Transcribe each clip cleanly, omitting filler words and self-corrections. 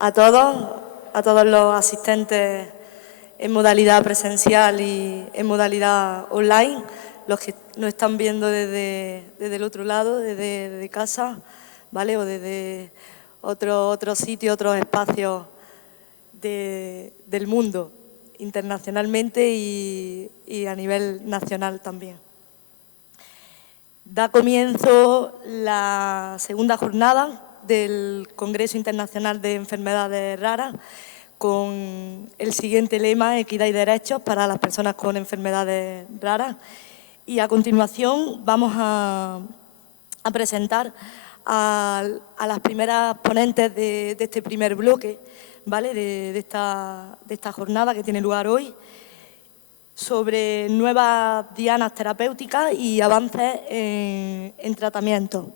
a todos los asistentes en modalidad presencial y en modalidad online, los que nos están viendo desde el otro lado, desde casa, ¿vale? O desde otros sitios, otros espacios del mundo, internacionalmente y a nivel nacional también. Da comienzo la segunda jornada del Congreso Internacional de Enfermedades Raras con el siguiente lema: equidad y derechos para las personas con enfermedades raras. Y a continuación vamos a presentar a las primeras ponentes de este primer bloque, ¿vale? de esta jornada que tiene lugar hoy, sobre nuevas dianas terapéuticas y avances en tratamiento.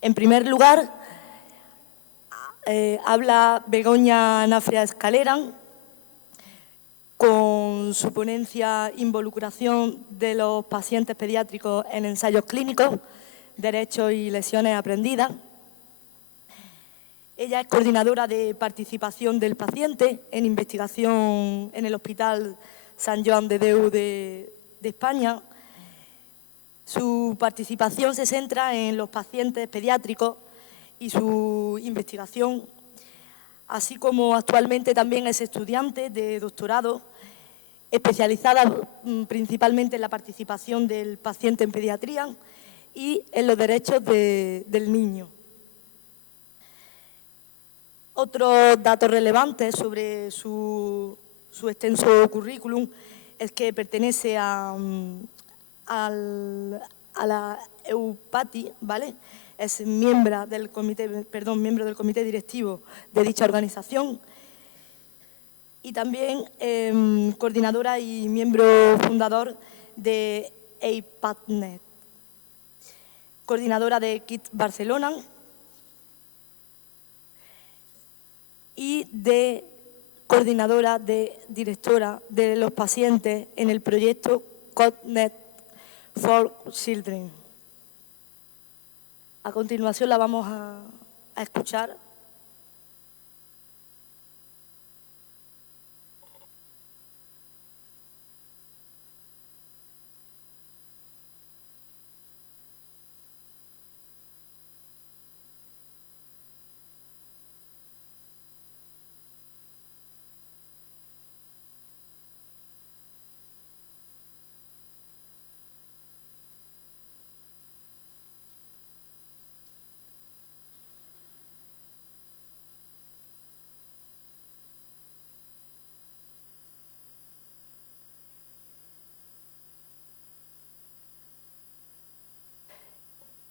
En primer lugar, habla Begoña Nafria Escalera, con su ponencia Involucración de los pacientes pediátricos en ensayos clínicos, derechos y lesiones aprendidas. Ella es coordinadora de participación del paciente en investigación en el Hospital Sant Joan de Déu de España. Su participación se centra en los pacientes pediátricos y su investigación, así como actualmente también es estudiante de doctorado, especializada principalmente en la participación del paciente en pediatría y en los derechos del niño. Otros datos relevantes sobre su extenso currículum es que pertenece a la EUPATI, ¿vale? Es miembro del comité directivo de dicha organización y también coordinadora y miembro fundador de EIPATNet, coordinadora de KIT Barcelona y de coordinadora directora de los pacientes en el proyecto CODNET for Children. A continuación la vamos a escuchar.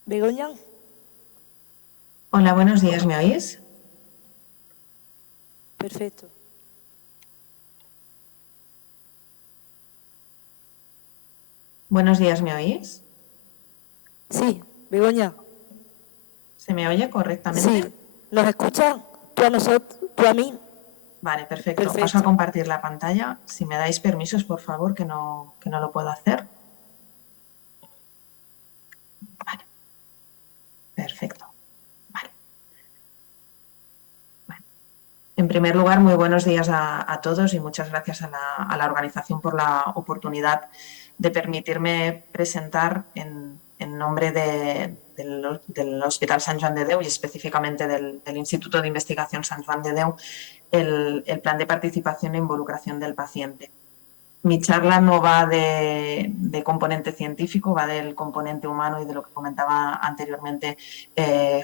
Begoña. Hola, buenos días, ¿me oís? Perfecto. Buenos días, ¿me oís? Sí, Begoña. ¿Se me oye correctamente? Sí, ¿nos escuchas? ¿Tú a nosotros? ¿Tú a mí? Vale, perfecto. Paso a Perfecto. compartir la pantalla. Si me dais permisos, por favor, que no lo puedo hacer. Vale. Perfecto. Vale. Bueno. En primer lugar, muy buenos días a todos y muchas gracias a la organización por la oportunidad de permitirme presentar en nombre del Hospital Sant Joan de Déu y específicamente del Instituto de Investigación Sant Joan de Déu el plan de participación e involucración del paciente. Mi charla no va de componente científico, va del componente humano y de lo que comentaba anteriormente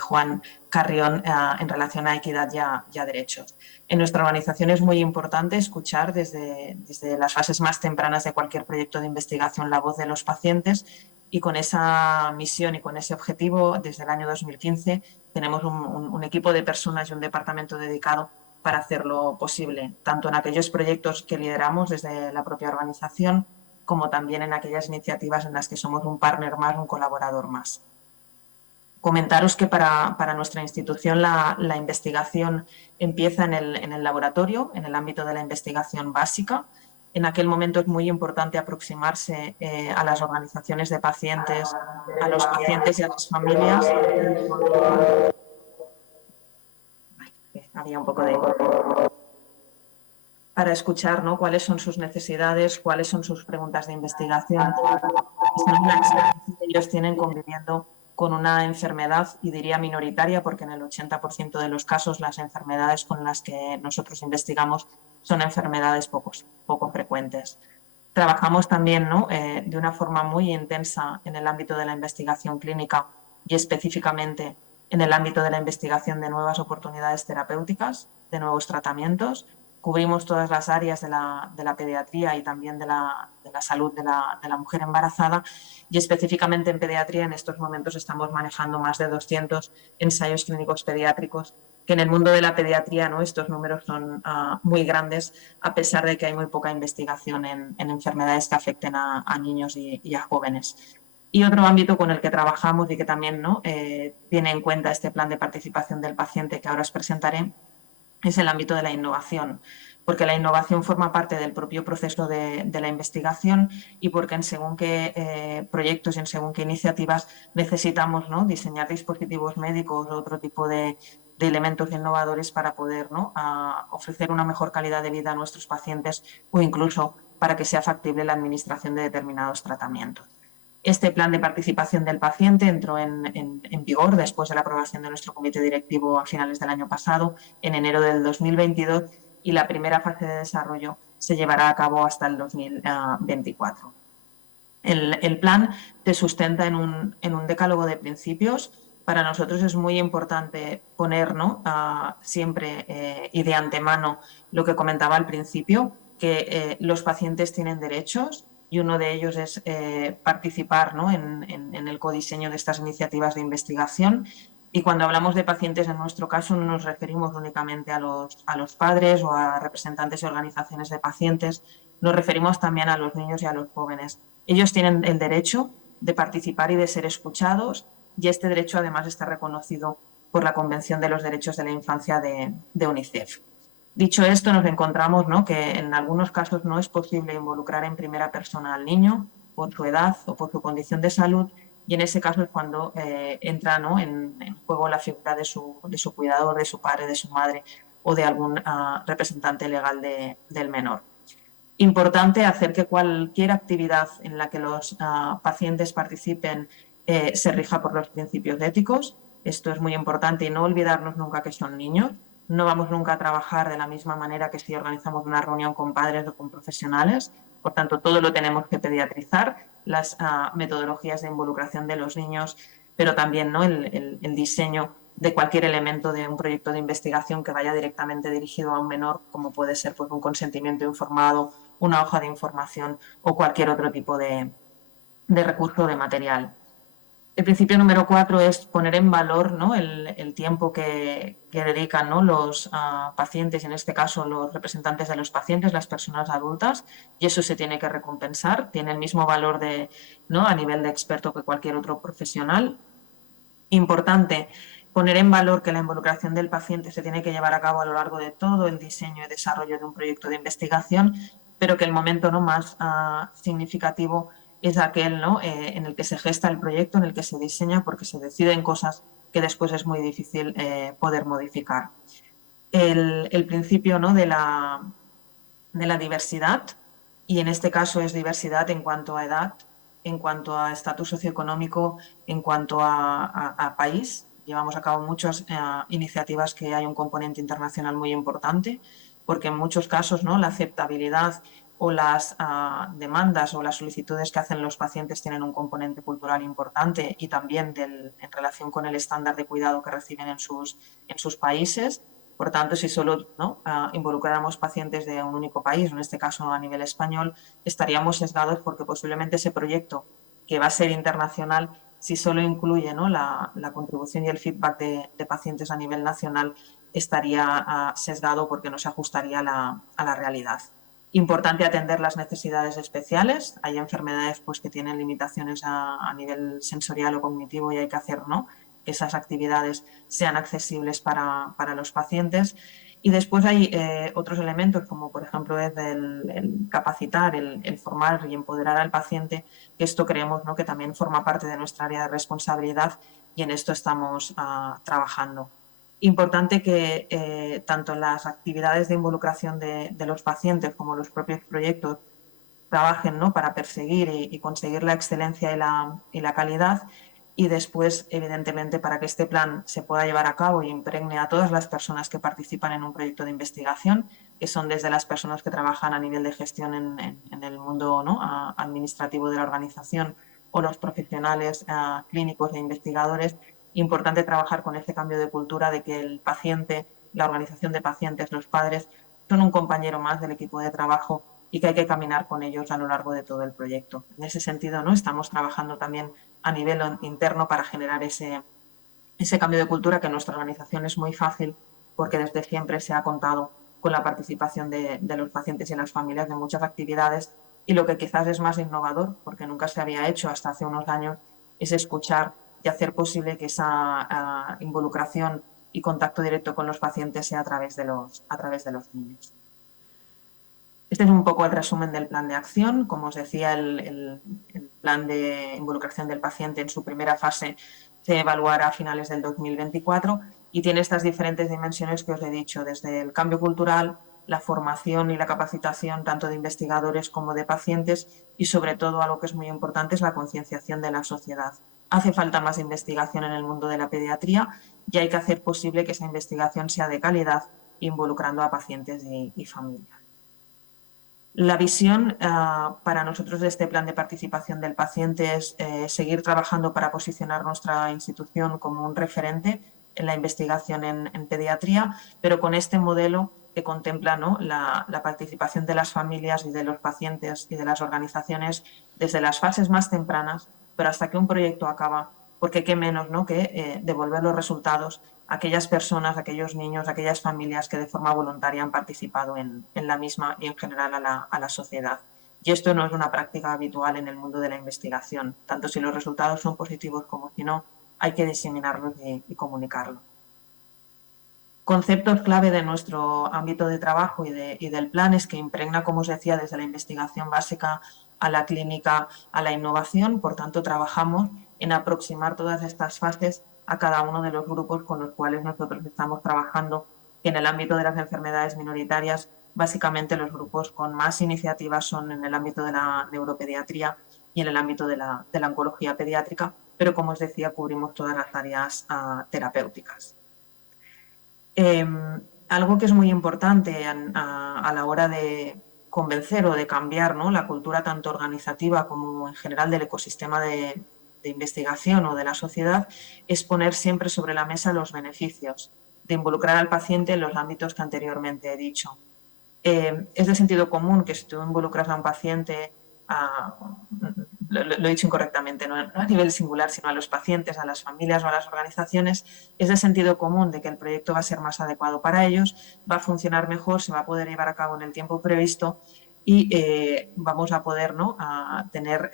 Juan Carrión en relación a equidad y a derechos. En nuestra organización es muy importante escuchar desde las fases más tempranas de cualquier proyecto de investigación la voz de los pacientes y con esa misión y con ese objetivo, desde el año 2015, tenemos un equipo de personas y un departamento dedicado para hacerlo posible, tanto en aquellos proyectos que lideramos desde la propia organización, como también en aquellas iniciativas en las que somos un partner más, un colaborador más. Comentaros que para nuestra institución la investigación empieza en el laboratorio, en el ámbito de la investigación básica. En aquel momento es muy importante aproximarse a las organizaciones de pacientes, a los pacientes y a las familias. había un poco de para escuchar, ¿no?, cuáles son sus necesidades, cuáles son sus preguntas de investigación, la experiencia que ellos tienen conviviendo con una enfermedad, y diría minoritaria, porque en el 80% de los casos las enfermedades con las que nosotros investigamos son enfermedades poco frecuentes. Trabajamos también, ¿no?, de una forma muy intensa en el ámbito de la investigación clínica y específicamente en el ámbito de la investigación de nuevas oportunidades terapéuticas, de nuevos tratamientos. Cubrimos todas las áreas de la pediatría y también de la salud de la mujer embarazada, y específicamente en pediatría en estos momentos estamos manejando más de 200 ensayos clínicos pediátricos, que en el mundo de la pediatría, ¿no?, estos números son muy grandes, a pesar de que hay muy poca investigación en enfermedades que afecten a niños y a jóvenes. Y otro ámbito con el que trabajamos y que también, ¿no?, tiene en cuenta este plan de participación del paciente que ahora os presentaré, es el ámbito de la innovación, porque la innovación forma parte del propio proceso de la investigación y porque en según qué proyectos y en según qué iniciativas necesitamos, ¿no?, diseñar dispositivos médicos o otro tipo de elementos innovadores para poder, ¿no?, ofrecer una mejor calidad de vida a nuestros pacientes o incluso para que sea factible la administración de determinados tratamientos. Este plan de participación del paciente entró en vigor después de la aprobación de nuestro comité directivo a finales del año pasado, en enero del 2022, y la primera fase de desarrollo se llevará a cabo hasta el 2024. El plan se sustenta en un decálogo de principios. Para nosotros es muy importante poner, ¿no?, siempre y de antemano lo que comentaba al principio, que los pacientes tienen derechos y uno de ellos es participar, ¿no?, en el codiseño de estas iniciativas de investigación. Y cuando hablamos de pacientes, en nuestro caso, no nos referimos únicamente a los padres o a representantes y organizaciones de pacientes, nos referimos también a los niños y a los jóvenes. Ellos tienen el derecho de participar y de ser escuchados, y este derecho además está reconocido por la Convención de los Derechos de la Infancia de UNICEF. Dicho esto, nos encontramos, ¿no?, que en algunos casos no es posible involucrar en primera persona al niño por su edad o por su condición de salud, y en ese caso es cuando entra, ¿no?, en juego la figura de su cuidador, de su padre, de su madre o de algún representante legal del menor. Importante hacer que cualquier actividad en la que los pacientes participen se rija por los principios éticos. Esto es muy importante, y no olvidarnos nunca que son niños. No vamos nunca a trabajar de la misma manera que si organizamos una reunión con padres o con profesionales. Por tanto, todo lo tenemos que pediatrizar, las metodologías de involucración de los niños, pero también, ¿no?, el diseño de cualquier elemento de un proyecto de investigación que vaya directamente dirigido a un menor, como puede ser, pues, un consentimiento informado, una hoja de información o cualquier otro tipo de recurso de material. El principio número 4 es poner en valor, ¿no?, el tiempo que dedican, ¿no?, los pacientes, y en este caso los representantes de los pacientes, las personas adultas, y eso se tiene que recompensar. Tiene el mismo valor ¿no?, a nivel de experto que cualquier otro profesional. Importante poner en valor que la involucración del paciente se tiene que llevar a cabo a lo largo de todo el diseño y desarrollo de un proyecto de investigación, pero que el momento, ¿no?, más significativo es aquel, ¿no?, en el que se gesta el proyecto, en el que se diseña, porque se deciden cosas que después es muy difícil poder modificar. El principio, ¿no?, de la diversidad, y en este caso es diversidad en cuanto a edad, en cuanto a estatus socioeconómico, en cuanto a país. Llevamos a cabo muchas iniciativas que hay un componente internacional muy importante, porque en muchos casos, ¿no?, la aceptabilidad o las demandas o las solicitudes que hacen los pacientes tienen un componente cultural importante, y también en relación con el estándar de cuidado que reciben en sus países. Por tanto, si solo, ¿no?, involucráramos pacientes de un único país, en este caso a nivel español, estaríamos sesgados, porque posiblemente ese proyecto, que va a ser internacional, si solo incluye, ¿no?, la contribución y el feedback de pacientes a nivel nacional, estaría sesgado porque no se ajustaría a la realidad. Importante atender las necesidades especiales. Hay enfermedades, pues, que tienen limitaciones a nivel sensorial o cognitivo, y hay que hacer, ¿no?, que esas actividades sean accesibles para los pacientes. Y después hay otros elementos, como por ejemplo es el capacitar, el formar y empoderar al paciente, que esto creemos, ¿no?, que también forma parte de nuestra área de responsabilidad, y en esto estamos trabajando. Importante que tanto las actividades de involucración de los pacientes como los propios proyectos trabajen, ¿no?, para perseguir y conseguir la excelencia y la calidad, y después, evidentemente, para que este plan se pueda llevar a cabo y impregne a todas las personas que participan en un proyecto de investigación, que son desde las personas que trabajan a nivel de gestión en el mundo, ¿no?, administrativo de la organización, o los profesionales clínicos e investigadores. Importante trabajar con ese cambio de cultura de que el paciente, la organización de pacientes, los padres, son un compañero más del equipo de trabajo y que hay que caminar con ellos a lo largo de todo el proyecto. En ese sentido, ¿no?, estamos trabajando también a nivel interno para generar ese cambio de cultura, que en nuestra organización es muy fácil porque desde siempre se ha contado con la participación de los pacientes y las familias de muchas actividades, y lo que quizás es más innovador, porque nunca se había hecho hasta hace unos años, es escuchar y hacer posible que esa involucración y contacto directo con los pacientes sea a través de los niños. Este es un poco el resumen del plan de acción. Como os decía, el plan de involucración del paciente en su primera fase se evaluará a finales del 2024 y tiene estas diferentes dimensiones que os he dicho, desde el cambio cultural, la formación y la capacitación tanto de investigadores como de pacientes, y sobre todo, algo que es muy importante, es la concienciación de la sociedad. Hace falta más investigación en el mundo de la pediatría y hay que hacer posible que esa investigación sea de calidad, involucrando a pacientes y familias. La visión para nosotros de este plan de participación del paciente es seguir trabajando para posicionar nuestra institución como un referente en la investigación en pediatría, pero con este modelo que contempla, ¿no?, la participación de las familias y de los pacientes y de las organizaciones desde las fases más tempranas, pero hasta que un proyecto acaba, porque qué menos, ¿no?, que devolver los resultados a aquellas personas, a aquellos niños, a aquellas familias que de forma voluntaria han participado en la misma, y en general a la sociedad. Y esto no es una práctica habitual en el mundo de la investigación. Tanto si los resultados son positivos como si no, hay que diseminarlos y comunicarlos. Conceptos clave de nuestro ámbito de trabajo y del plan es que impregna, como os decía, desde la investigación básica a la clínica, a la innovación. Por tanto, trabajamos en aproximar todas estas fases a cada uno de los grupos con los cuales nosotros estamos trabajando. En el ámbito de las enfermedades minoritarias, básicamente los grupos con más iniciativas son en el ámbito de la neuropediatría y en el ámbito de la oncología pediátrica, pero como os decía, cubrimos todas las áreas terapéuticas. Algo que es muy importante a la hora de convencer o de cambiar, ¿no?, la cultura tanto organizativa como en general del ecosistema de investigación o de la sociedad, es poner siempre sobre la mesa los beneficios de involucrar al paciente en los ámbitos que anteriormente he dicho. Es de sentido común que si tú involucras a un paciente, lo he dicho incorrectamente, no a nivel singular, sino a los pacientes, a las familias o a las organizaciones, es de sentido común de que el proyecto va a ser más adecuado para ellos, va a funcionar mejor, se va a poder llevar a cabo en el tiempo previsto y vamos a poder, ¿no?, a tener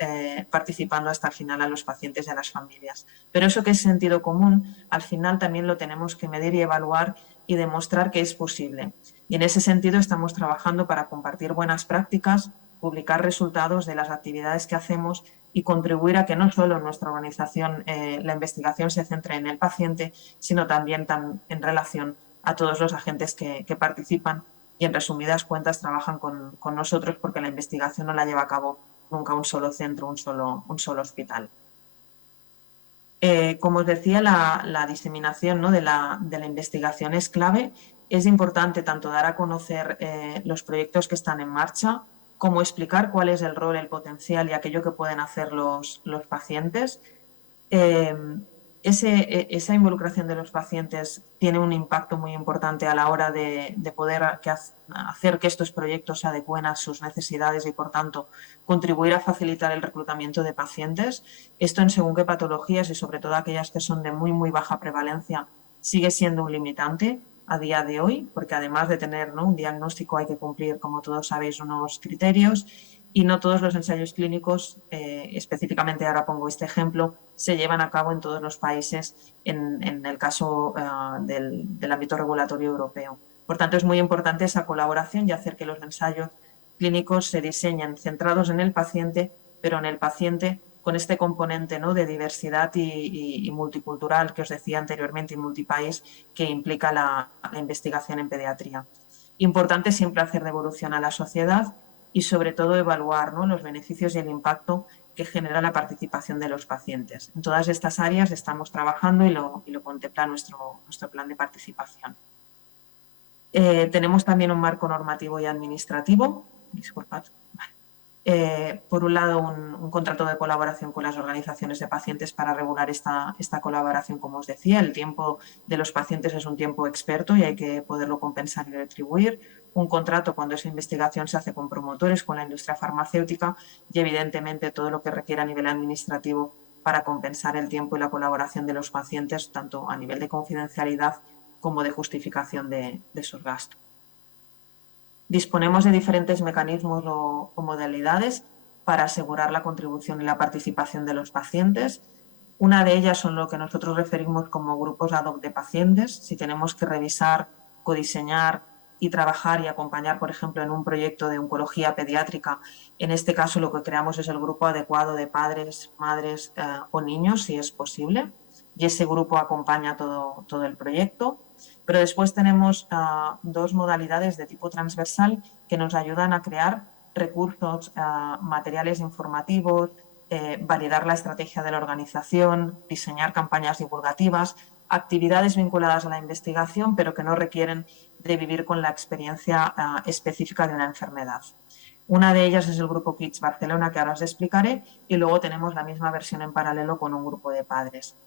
participando hasta el final a los pacientes y a las familias. Pero eso que es sentido común, al final también lo tenemos que medir y evaluar y demostrar que es posible. Y en ese sentido estamos trabajando para compartir buenas prácticas, publicar resultados de las actividades que hacemos y contribuir a que no solo en nuestra organización la investigación se centre en el paciente, sino también en relación a todos los agentes que participan y, en resumidas cuentas, trabajan con nosotros, porque la investigación no la lleva a cabo nunca un solo centro, un solo hospital. Como os decía, la diseminación, ¿no?, de la investigación es clave. Es importante tanto dar a conocer los proyectos que están en marcha, como explicar cuál es el rol, el potencial y aquello que pueden hacer los pacientes. Esa involucración de los pacientes tiene un impacto muy importante a la hora de poder hacer que estos proyectos se adecúen a sus necesidades y, por tanto, contribuir a facilitar el reclutamiento de pacientes. Esto en según qué patologías, y sobre todo aquellas que son de muy, muy baja prevalencia, sigue siendo un limitante a día de hoy, porque además de tener, ¿no?, un diagnóstico, hay que cumplir, como todos sabéis, unos criterios, y no todos los ensayos clínicos, específicamente ahora pongo este ejemplo, se llevan a cabo en todos los países en el caso del ámbito regulatorio europeo. Por tanto, es muy importante esa colaboración y hacer que los ensayos clínicos se diseñen centrados en el paciente, pero en el paciente con este componente, ¿no?, de diversidad y multicultural que os decía anteriormente y multipaís que implica la investigación en pediatría. Importante siempre hacer devolución a la sociedad y sobre todo evaluar, ¿no?, los beneficios y el impacto que genera la participación de los pacientes. En todas estas áreas estamos trabajando y lo contempla nuestro plan de participación. Tenemos también un marco normativo y administrativo. Disculpad. Por un lado, un contrato de colaboración con las organizaciones de pacientes para regular esta colaboración, como os decía. El tiempo de los pacientes es un tiempo experto y hay que poderlo compensar y retribuir. Un contrato cuando esa investigación se hace con promotores, con la industria farmacéutica y, evidentemente, todo lo que requiera a nivel administrativo para compensar el tiempo y la colaboración de los pacientes, tanto a nivel de confidencialidad como de justificación de esos gastos. Disponemos de diferentes mecanismos o modalidades para asegurar la contribución y la participación de los pacientes. Una de ellas son lo que nosotros referimos como grupos ad hoc de pacientes. Si tenemos que revisar, codiseñar y trabajar y acompañar, por ejemplo, en un proyecto de oncología pediátrica, en este caso lo que creamos es el grupo adecuado de padres, madres o niños, si es posible, y ese grupo acompaña todo el proyecto. Pero después tenemos dos modalidades de tipo transversal que nos ayudan a crear recursos, materiales informativos, validar la estrategia de la organización, diseñar campañas divulgativas, actividades vinculadas a la investigación, pero que no requieren de vivir con la experiencia específica de una enfermedad. Una de ellas es el grupo Kids Barcelona, que ahora os explicaré, y luego tenemos la misma versión en paralelo con un grupo de padres.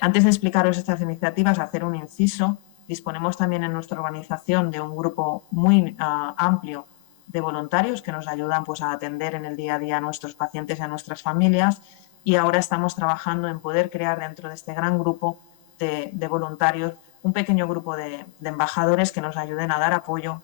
Antes de explicaros estas iniciativas, hacer un inciso. Disponemos también en nuestra organización de un grupo muy amplio de voluntarios que nos ayudan, pues, a atender en el día a día a nuestros pacientes y a nuestras familias, y ahora estamos trabajando en poder crear dentro de este gran grupo de voluntarios un pequeño grupo de embajadores que nos ayuden a dar apoyo,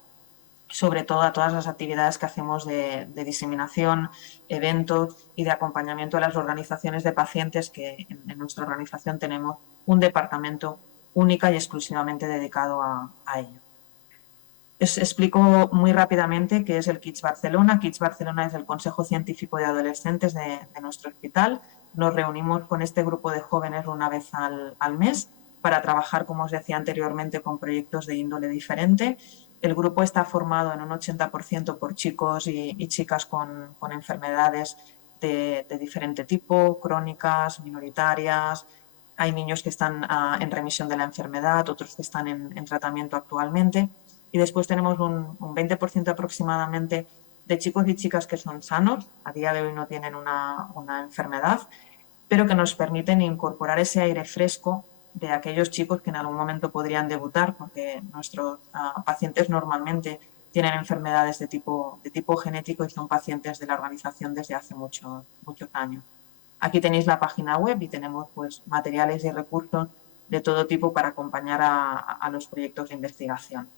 sobre todo a todas las actividades que hacemos de diseminación, eventos y de acompañamiento a las organizaciones de pacientes, que en nuestra organización tenemos un departamento única y exclusivamente dedicado a ello. Os explico muy rápidamente qué es el Kids Barcelona. Kids Barcelona es el Consejo Científico de Adolescentes de nuestro hospital. Nos reunimos con este grupo de jóvenes una vez al mes para trabajar, como os decía anteriormente, con proyectos de índole diferente. El grupo está formado en un 80% por chicos y chicas con enfermedades de diferente tipo, crónicas, minoritarias. Hay niños que están en remisión de la enfermedad, otros que están en tratamiento actualmente. Y después tenemos un 20% aproximadamente de chicos y chicas que son sanos, a día de hoy no tienen una enfermedad, pero que nos permiten incorporar ese aire fresco de aquellos chicos que en algún momento podrían debutar, porque nuestros pacientes normalmente tienen enfermedades de tipo genético y son pacientes de la organización desde hace muchos años. Aquí tenéis la página web y tenemos, pues, materiales y recursos de todo tipo para acompañar a los proyectos de investigación.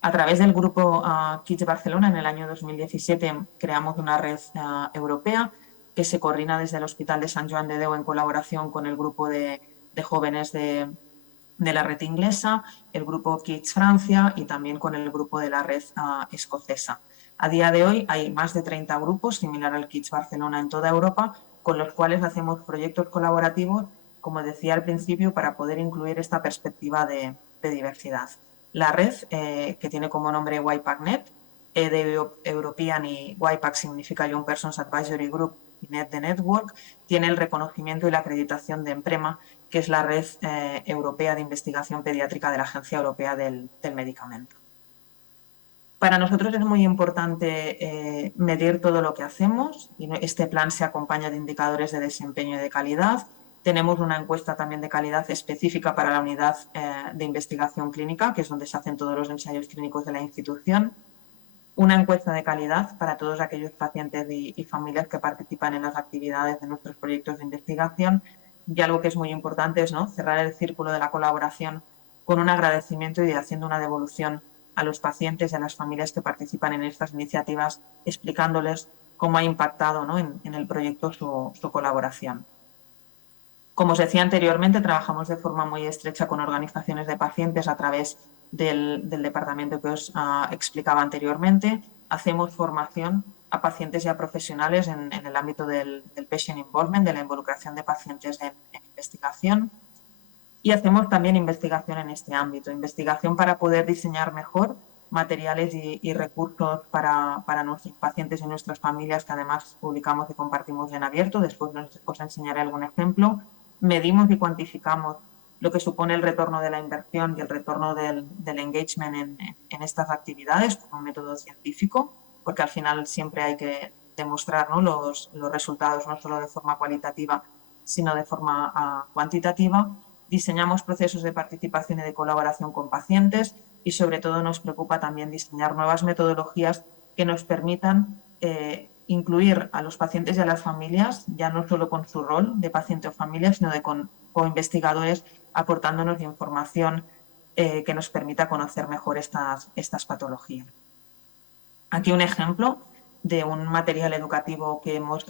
A través del grupo Kids Barcelona, en el año 2017, creamos una red europea que se coordina desde el Hospital de Sant Joan de Déu en colaboración con el grupo de jóvenes de la red inglesa, el grupo Kids Francia y también con el grupo de la red escocesa. A día de hoy hay más de 30 grupos, similar al Kids Barcelona en toda Europa, con los cuales hacemos proyectos colaborativos, como decía al principio, para poder incluir esta perspectiva de diversidad. La red, que tiene como nombre YPAC-Net, de European, y YPAC significa Young Persons Advisory Group, y Net de Network, tiene el reconocimiento y la acreditación de EMPREMA, que es la red europea de investigación pediátrica de la Agencia Europea del Medicamento. Para nosotros es muy importante medir todo lo que hacemos, y este plan se acompaña de indicadores de desempeño y de calidad. Tenemos una encuesta también de calidad específica para la unidad de investigación clínica, que es donde se hacen todos los ensayos clínicos de la institución. Una encuesta de calidad para todos aquellos pacientes y familias que participan en las actividades de nuestros proyectos de investigación. Y algo que es muy importante es, ¿no?, cerrar el círculo de la colaboración con un agradecimiento y haciendo una devolución a los pacientes y a las familias que participan en estas iniciativas, explicándoles cómo ha impactado, ¿no?, en el proyecto su colaboración. Como os decía anteriormente, trabajamos de forma muy estrecha con organizaciones de pacientes a través del departamento que os explicaba anteriormente. Hacemos formación a pacientes y a profesionales en el ámbito del patient involvement, de la involucración de pacientes en investigación. Y hacemos también investigación en este ámbito, investigación para poder diseñar mejor materiales y recursos para nuestros pacientes y nuestras familias, que además publicamos y compartimos en abierto. Después os enseñaré algún ejemplo. Medimos y cuantificamos lo que supone el retorno de la inversión y el retorno del engagement en estas actividades con un método científico, porque al final siempre hay que demostrar, ¿no?, los resultados, no solo de forma cualitativa, sino de forma cuantitativa. Diseñamos procesos de participación y de colaboración con pacientes y, sobre todo, nos preocupa también diseñar nuevas metodologías que nos permitan incluir a los pacientes y a las familias, ya no solo con su rol de paciente o familia, sino de co-investigadores aportándonos información que nos permita conocer mejor estas patologías. Aquí un ejemplo de un material educativo que hemos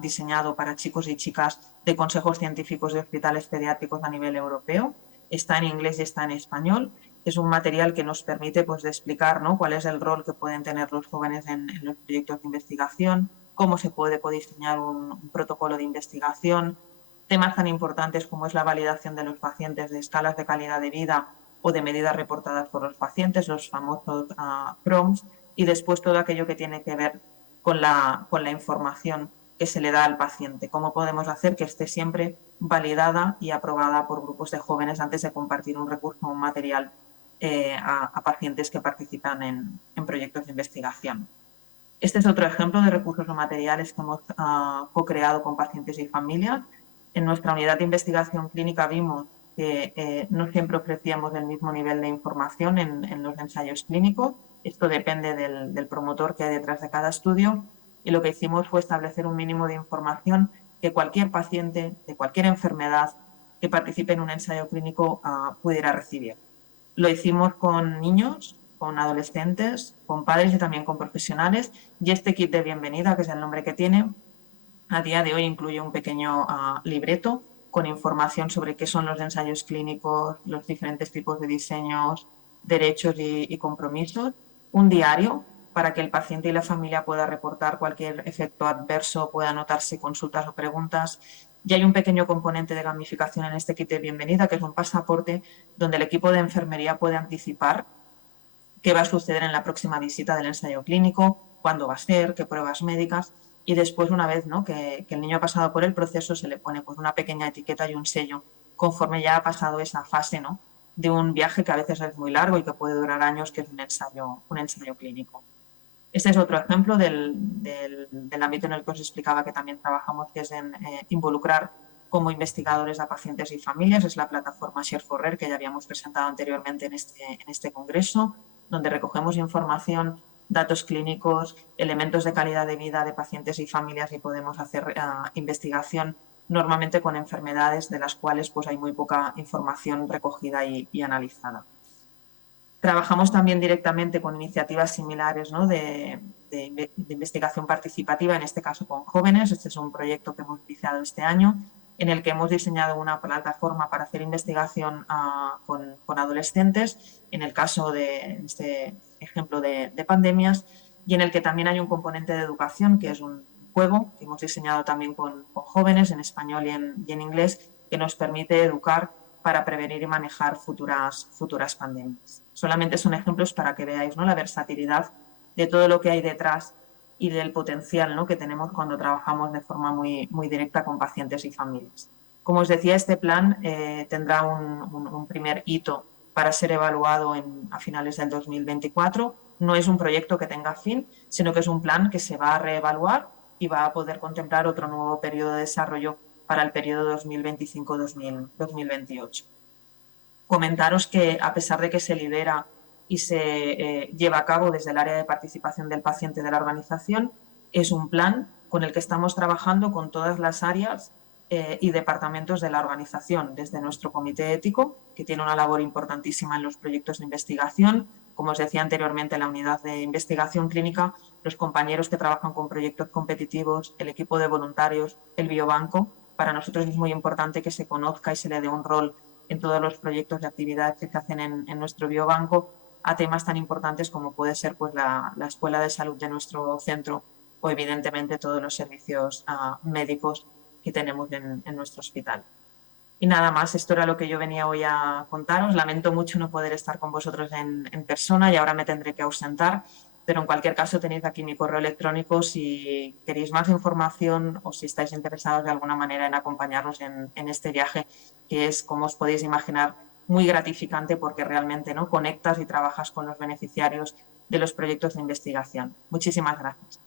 diseñado para chicos y chicas de consejos científicos de hospitales pediátricos a nivel europeo. Está en inglés y está en español. Es un material que nos permite, pues, de explicar, ¿no?, cuál es el rol que pueden tener los jóvenes en los proyectos de investigación, cómo se puede codiseñar un protocolo de investigación, temas tan importantes como es la validación de los pacientes de escalas de calidad de vida o de medidas reportadas por los pacientes, los famosos PROMs, y después todo aquello que tiene que ver con la información que se le da al paciente. Cómo podemos hacer que esté siempre validada y aprobada por grupos de jóvenes antes de compartir un recurso o un material a pacientes que participan en proyectos de investigación. Este es otro ejemplo de recursos o materiales que hemos co-creado con pacientes y familias. En nuestra unidad de investigación clínica vimos que no siempre ofrecíamos el mismo nivel de información en los ensayos clínicos. Esto depende del promotor que hay detrás de cada estudio, y lo que hicimos fue establecer un mínimo de información que cualquier paciente de cualquier enfermedad que participe en un ensayo clínico pudiera recibir. Lo hicimos con niños, con adolescentes, con padres y también con profesionales, y este kit de bienvenida, que es el nombre que tiene, a día de hoy incluye un pequeño libreto con información sobre qué son los ensayos clínicos, los diferentes tipos de diseños, derechos y compromisos, un diario para que el paciente y la familia pueda reportar cualquier efecto adverso, pueda anotarse consultas o preguntas. Y hay un pequeño componente de gamificación en este kit de bienvenida, que es un pasaporte donde el equipo de enfermería puede anticipar qué va a suceder en la próxima visita del ensayo clínico, cuándo va a ser, qué pruebas médicas, y después, una vez, ¿no?, que el niño ha pasado por el proceso, se le pone, pues, una pequeña etiqueta y un sello conforme ya ha pasado esa fase, ¿no?, de un viaje que a veces es muy largo y que puede durar años, que es un ensayo clínico. Este es otro ejemplo del ámbito en el que os explicaba que también trabajamos, que es en involucrar como investigadores a pacientes y familias. Es la plataforma Share4Rare, que ya habíamos presentado anteriormente en este congreso, donde recogemos información, datos clínicos, elementos de calidad de vida de pacientes y familias, y podemos hacer investigación normalmente con enfermedades de las cuales, pues, hay muy poca información recogida y analizada. Trabajamos también directamente con iniciativas similares, ¿no?, de investigación participativa, en este caso con jóvenes. Este es un proyecto que hemos iniciado este año, en el que hemos diseñado una plataforma para hacer investigación con adolescentes, en el caso de este ejemplo de pandemias, y en el que también hay un componente de educación, que es un juego que hemos diseñado también con jóvenes en español y en inglés, que nos permite educar para prevenir y manejar futuras pandemias. Solamente son ejemplos para que veáis, ¿no?, la versatilidad de todo lo que hay detrás y del potencial, ¿no?, que tenemos cuando trabajamos de forma muy directa con pacientes y familias. Como os decía, este plan tendrá un primer hito para ser evaluado a finales del 2024. No es un proyecto que tenga fin, sino que es un plan que se va a reevaluar y va a poder contemplar otro nuevo periodo de desarrollo para el periodo 2025-2028. Comentaros que, a pesar de que se lidera y se lleva a cabo desde el área de participación del paciente de la organización, es un plan con el que estamos trabajando con todas las áreas y departamentos de la organización, desde nuestro comité ético, que tiene una labor importantísima en los proyectos de investigación, como os decía anteriormente, la unidad de investigación clínica, los compañeros que trabajan con proyectos competitivos, el equipo de voluntarios, el biobanco. Para nosotros es muy importante que se conozca y se le dé un rol en todos los proyectos de actividad que se hacen en nuestro biobanco a temas tan importantes como puede ser, pues, la escuela de salud de nuestro centro o evidentemente todos los servicios médicos que tenemos en nuestro hospital. Y nada más, esto era lo que yo venía hoy a contaros. Lamento mucho no poder estar con vosotros en persona y ahora me tendré que ausentar, pero en cualquier caso tenéis aquí mi correo electrónico si queréis más información o si estáis interesados de alguna manera en acompañarnos en este viaje, que es, como os podéis imaginar, muy gratificante porque realmente, ¿no?, conectas y trabajas con los beneficiarios de los proyectos de investigación. Muchísimas gracias.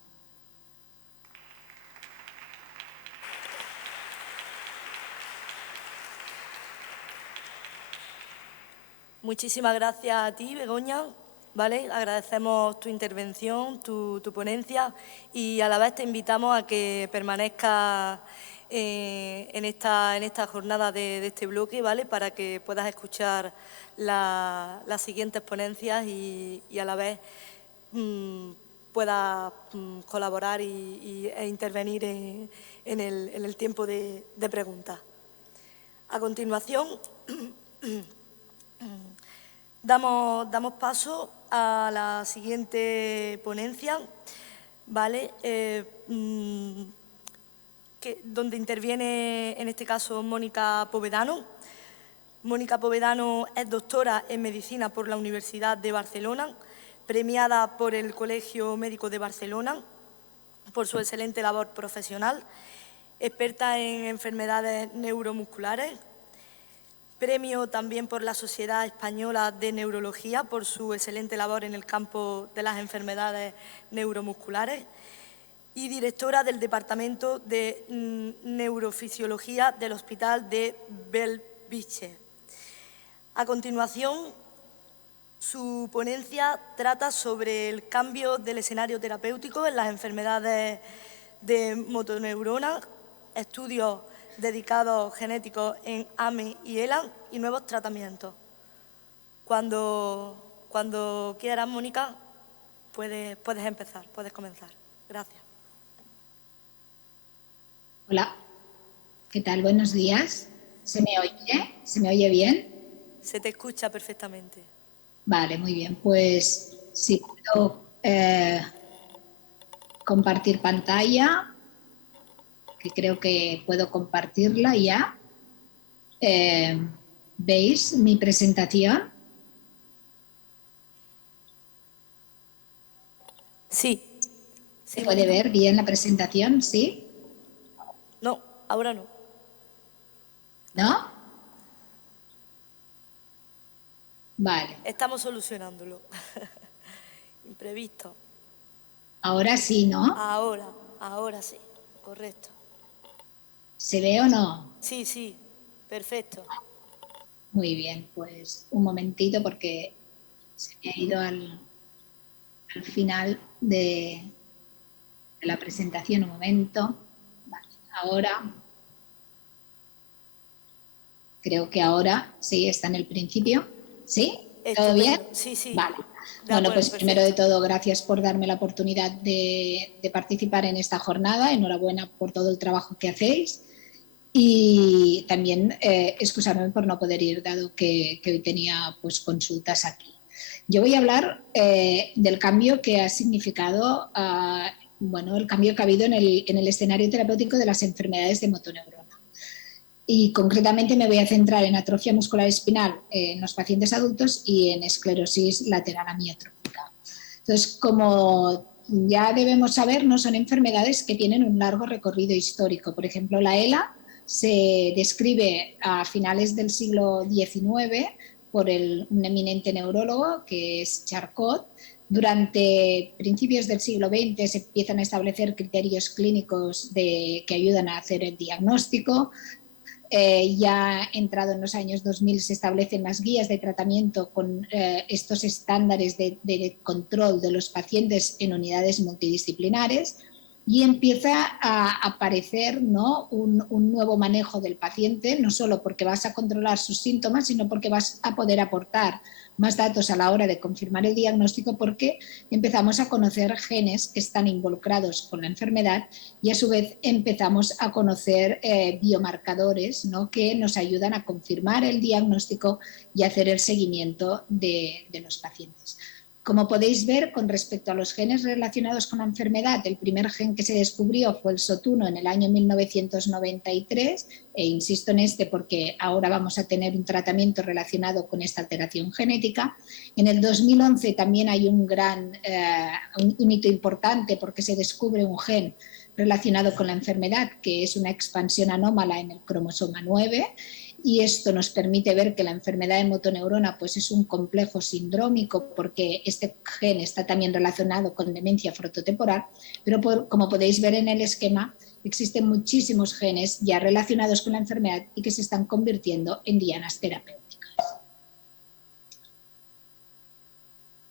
Muchísimas gracias a ti, Begoña. ¿Vale? Agradecemos tu intervención, tu ponencia y a la vez te invitamos a que permanezcas en esta jornada de este bloque, ¿vale? Para que puedas escuchar las siguientes ponencias y a la vez puedas colaborar e intervenir en el tiempo de preguntas. A continuación, damos paso a la siguiente ponencia, ¿vale? Donde interviene, en este caso, Mónica Povedano. Mónica Povedano es doctora en Medicina por la Universidad de Barcelona, premiada por el Colegio Médico de Barcelona por su excelente labor profesional, experta en enfermedades neuromusculares, premio también por la Sociedad Española de Neurología por su excelente labor en el campo de las enfermedades neuromusculares y directora del Departamento de Neurofisiología del Hospital de Bellvitge. A continuación, su ponencia trata sobre el cambio del escenario terapéutico en las enfermedades de motoneuronas, estudios dedicados genéticos en AME y ELA y nuevos tratamientos. Cuando quieras, Mónica, puedes empezar, puedes comenzar. Gracias. Hola, ¿qué tal? Buenos días. ¿Se me oye? ¿Se me oye bien? Se te escucha perfectamente. Vale, muy bien. Pues si puedo compartir pantalla, que creo que puedo compartirla ya. ¿Veis mi presentación? Sí. ¿Se puede ver bien la presentación? ¿Sí? No, ahora no. ¿No? Vale. Estamos solucionándolo. Imprevisto. Ahora sí, ¿no? Ahora sí, correcto. ¿Se ve o no? Sí, perfecto. Muy bien, pues un momentito porque se me ha ido al final de la presentación. Un momento. Vale, ahora. Creo que ahora sí está en el principio. ¿Sí? ¿Todo bien? Sí. Vale. Bueno, pues primero de todo, gracias por darme la oportunidad de participar en esta jornada. Enhorabuena por todo el trabajo que hacéis. Y también excusarme por no poder ir, dado que hoy tenía pues, consultas aquí. Yo voy a hablar del cambio que ha significado, el cambio que ha habido en el escenario terapéutico de las enfermedades de motoneurona. Y concretamente me voy a centrar en atrofia muscular espinal en los pacientes adultos y en esclerosis lateral amiotrófica. Entonces, como ya debemos saber, no son enfermedades que tienen un largo recorrido histórico. Por ejemplo, la ELA se describe a finales del siglo XIX por un eminente neurólogo que es Charcot. Durante principios del siglo XX se empiezan a establecer criterios clínicos que ayudan a hacer el diagnóstico. Ya entrado en los años 2000 se establecen las guías de tratamiento con estos estándares de control de los pacientes en unidades multidisciplinares y empieza a aparecer, ¿no?, un nuevo manejo del paciente, no solo porque vas a controlar sus síntomas, sino porque vas a poder aportar más datos a la hora de confirmar el diagnóstico, porque empezamos a conocer genes que están involucrados con la enfermedad y a su vez empezamos a conocer biomarcadores, ¿no?, que nos ayudan a confirmar el diagnóstico y hacer el seguimiento de los pacientes. Como podéis ver, con respecto a los genes relacionados con la enfermedad, el primer gen que se descubrió fue el SOT1 en el año 1993, e insisto en este porque ahora vamos a tener un tratamiento relacionado con esta alteración genética. En el 2011 también hay un hito importante porque se descubre un gen relacionado con la enfermedad, que es una expansión anómala en el cromosoma 9, y esto nos permite ver que la enfermedad de motoneurona pues es un complejo sindrómico porque este gen está también relacionado con demencia frontotemporal, pero como podéis ver en el esquema, existen muchísimos genes ya relacionados con la enfermedad y que se están convirtiendo en dianas terapéuticas.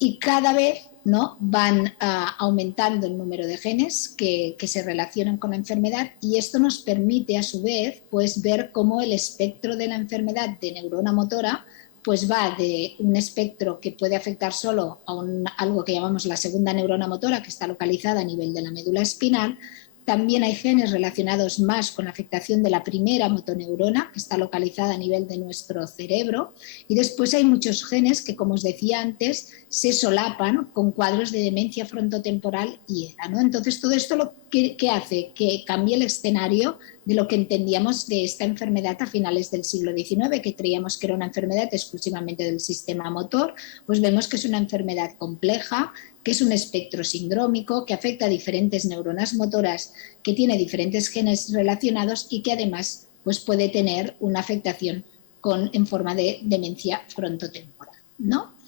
Y cada vez, ¿no?, van aumentando el número de genes que se relacionan con la enfermedad, y esto nos permite a su vez pues, ver cómo el espectro de la enfermedad de neurona motora pues, va de un espectro que puede afectar solo a algo que llamamos la segunda neurona motora, que está localizada a nivel de la médula espinal. También hay genes relacionados más con la afectación de la primera motoneurona, que está localizada a nivel de nuestro cerebro, y después hay muchos genes que, como os decía antes, se solapan con cuadros de demencia frontotemporal y ERA, ¿no? Entonces, todo esto ¿qué hace? Que cambie el escenario de lo que entendíamos de esta enfermedad a finales del siglo XIX, que creíamos que era una enfermedad exclusivamente del sistema motor. Pues vemos que es una enfermedad compleja, que es un espectro sindrómico, que afecta a diferentes neuronas motoras, que tiene diferentes genes relacionados y que además pues, puede tener una afectación en forma de demencia frontotemporal, ¿no?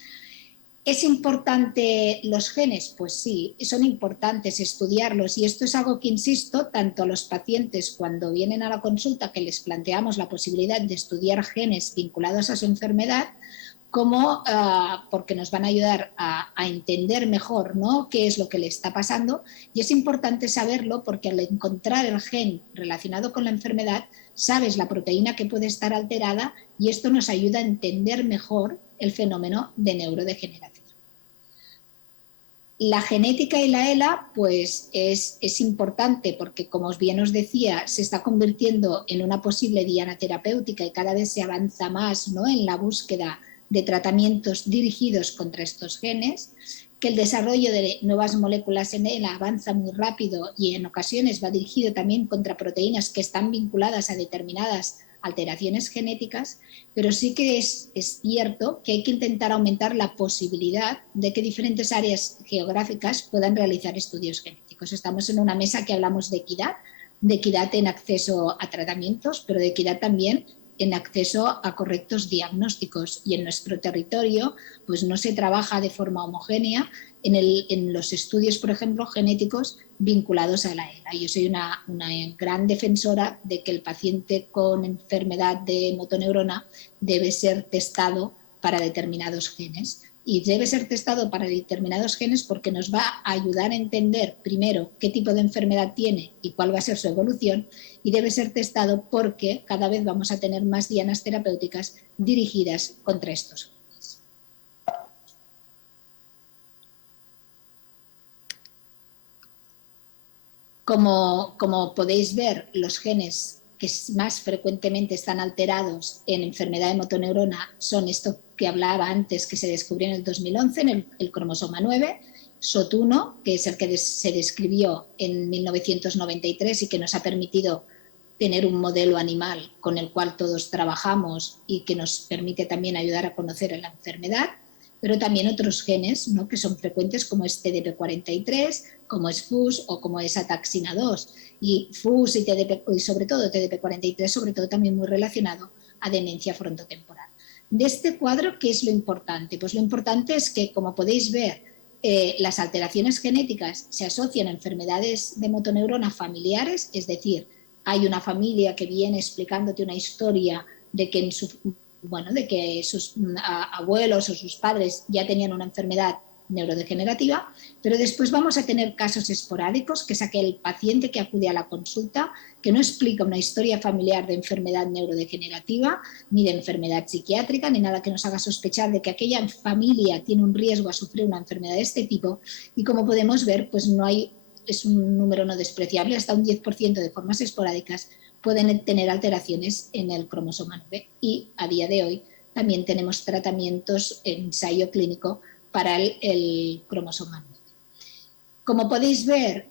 ¿Es importante los genes? Pues sí, son importantes estudiarlos, y esto es algo que insisto tanto a los pacientes cuando vienen a la consulta, que les planteamos la posibilidad de estudiar genes vinculados a su enfermedad, como porque nos van a ayudar a entender mejor, ¿no?, qué es lo que le está pasando, y es importante saberlo porque al encontrar el gen relacionado con la enfermedad sabes la proteína que puede estar alterada, y esto nos ayuda a entender mejor el fenómeno de neurodegeneración. La genética y la ELA pues es importante porque, como bien os decía, se está convirtiendo en una posible diana terapéutica y cada vez se avanza más, ¿no?, en la búsqueda de tratamientos dirigidos contra estos genes, que el desarrollo de nuevas moléculas en ELA avanza muy rápido y en ocasiones va dirigido también contra proteínas que están vinculadas a determinadas alteraciones genéticas, pero sí que es cierto que hay que intentar aumentar la posibilidad de que diferentes áreas geográficas puedan realizar estudios genéticos. Estamos en una mesa que hablamos de equidad en acceso a tratamientos, pero de equidad también en acceso a correctos diagnósticos, y en nuestro territorio pues no se trabaja de forma homogénea en los estudios, por ejemplo, genéticos vinculados a la ELA. Yo soy una gran defensora de que el paciente con enfermedad de motoneurona debe ser testado para determinados genes, y debe ser testado para determinados genes porque nos va a ayudar a entender primero qué tipo de enfermedad tiene y cuál va a ser su evolución, y debe ser testado porque cada vez vamos a tener más dianas terapéuticas dirigidas contra estos genes. Como podéis ver, los genes que más frecuentemente están alterados en enfermedad de motoneurona son esto que hablaba antes, que se descubrió en el 2011 en el cromosoma 9, SOT1, que es el que se describió en 1993 y que nos ha permitido tener un modelo animal con el cual todos trabajamos y que nos permite también ayudar a conocer la enfermedad, pero también otros genes, ¿no?, que son frecuentes, como es TDP43, como es FUS o como es ataxina 2. Y FUS y sobre todo TDP43, sobre todo también muy relacionado a demencia frontotemporal. De este cuadro, ¿qué es lo importante? Pues lo importante es que, como podéis ver, las alteraciones genéticas se asocian a enfermedades de motoneurona familiares, es decir, hay una familia que viene explicándote una historia de que de que sus abuelos o sus padres ya tenían una enfermedad neurodegenerativa, pero después vamos a tener casos esporádicos, que es aquel paciente que acude a la consulta, que no explica una historia familiar de enfermedad neurodegenerativa, ni de enfermedad psiquiátrica, ni nada que nos haga sospechar de que aquella familia tiene un riesgo a sufrir una enfermedad de este tipo, y como podemos ver, pues es un número no despreciable, hasta un 10% de formas esporádicas pueden tener alteraciones en el cromosoma 9, y a día de hoy también tenemos tratamientos en ensayo clínico para el cromosoma 9. Como podéis ver,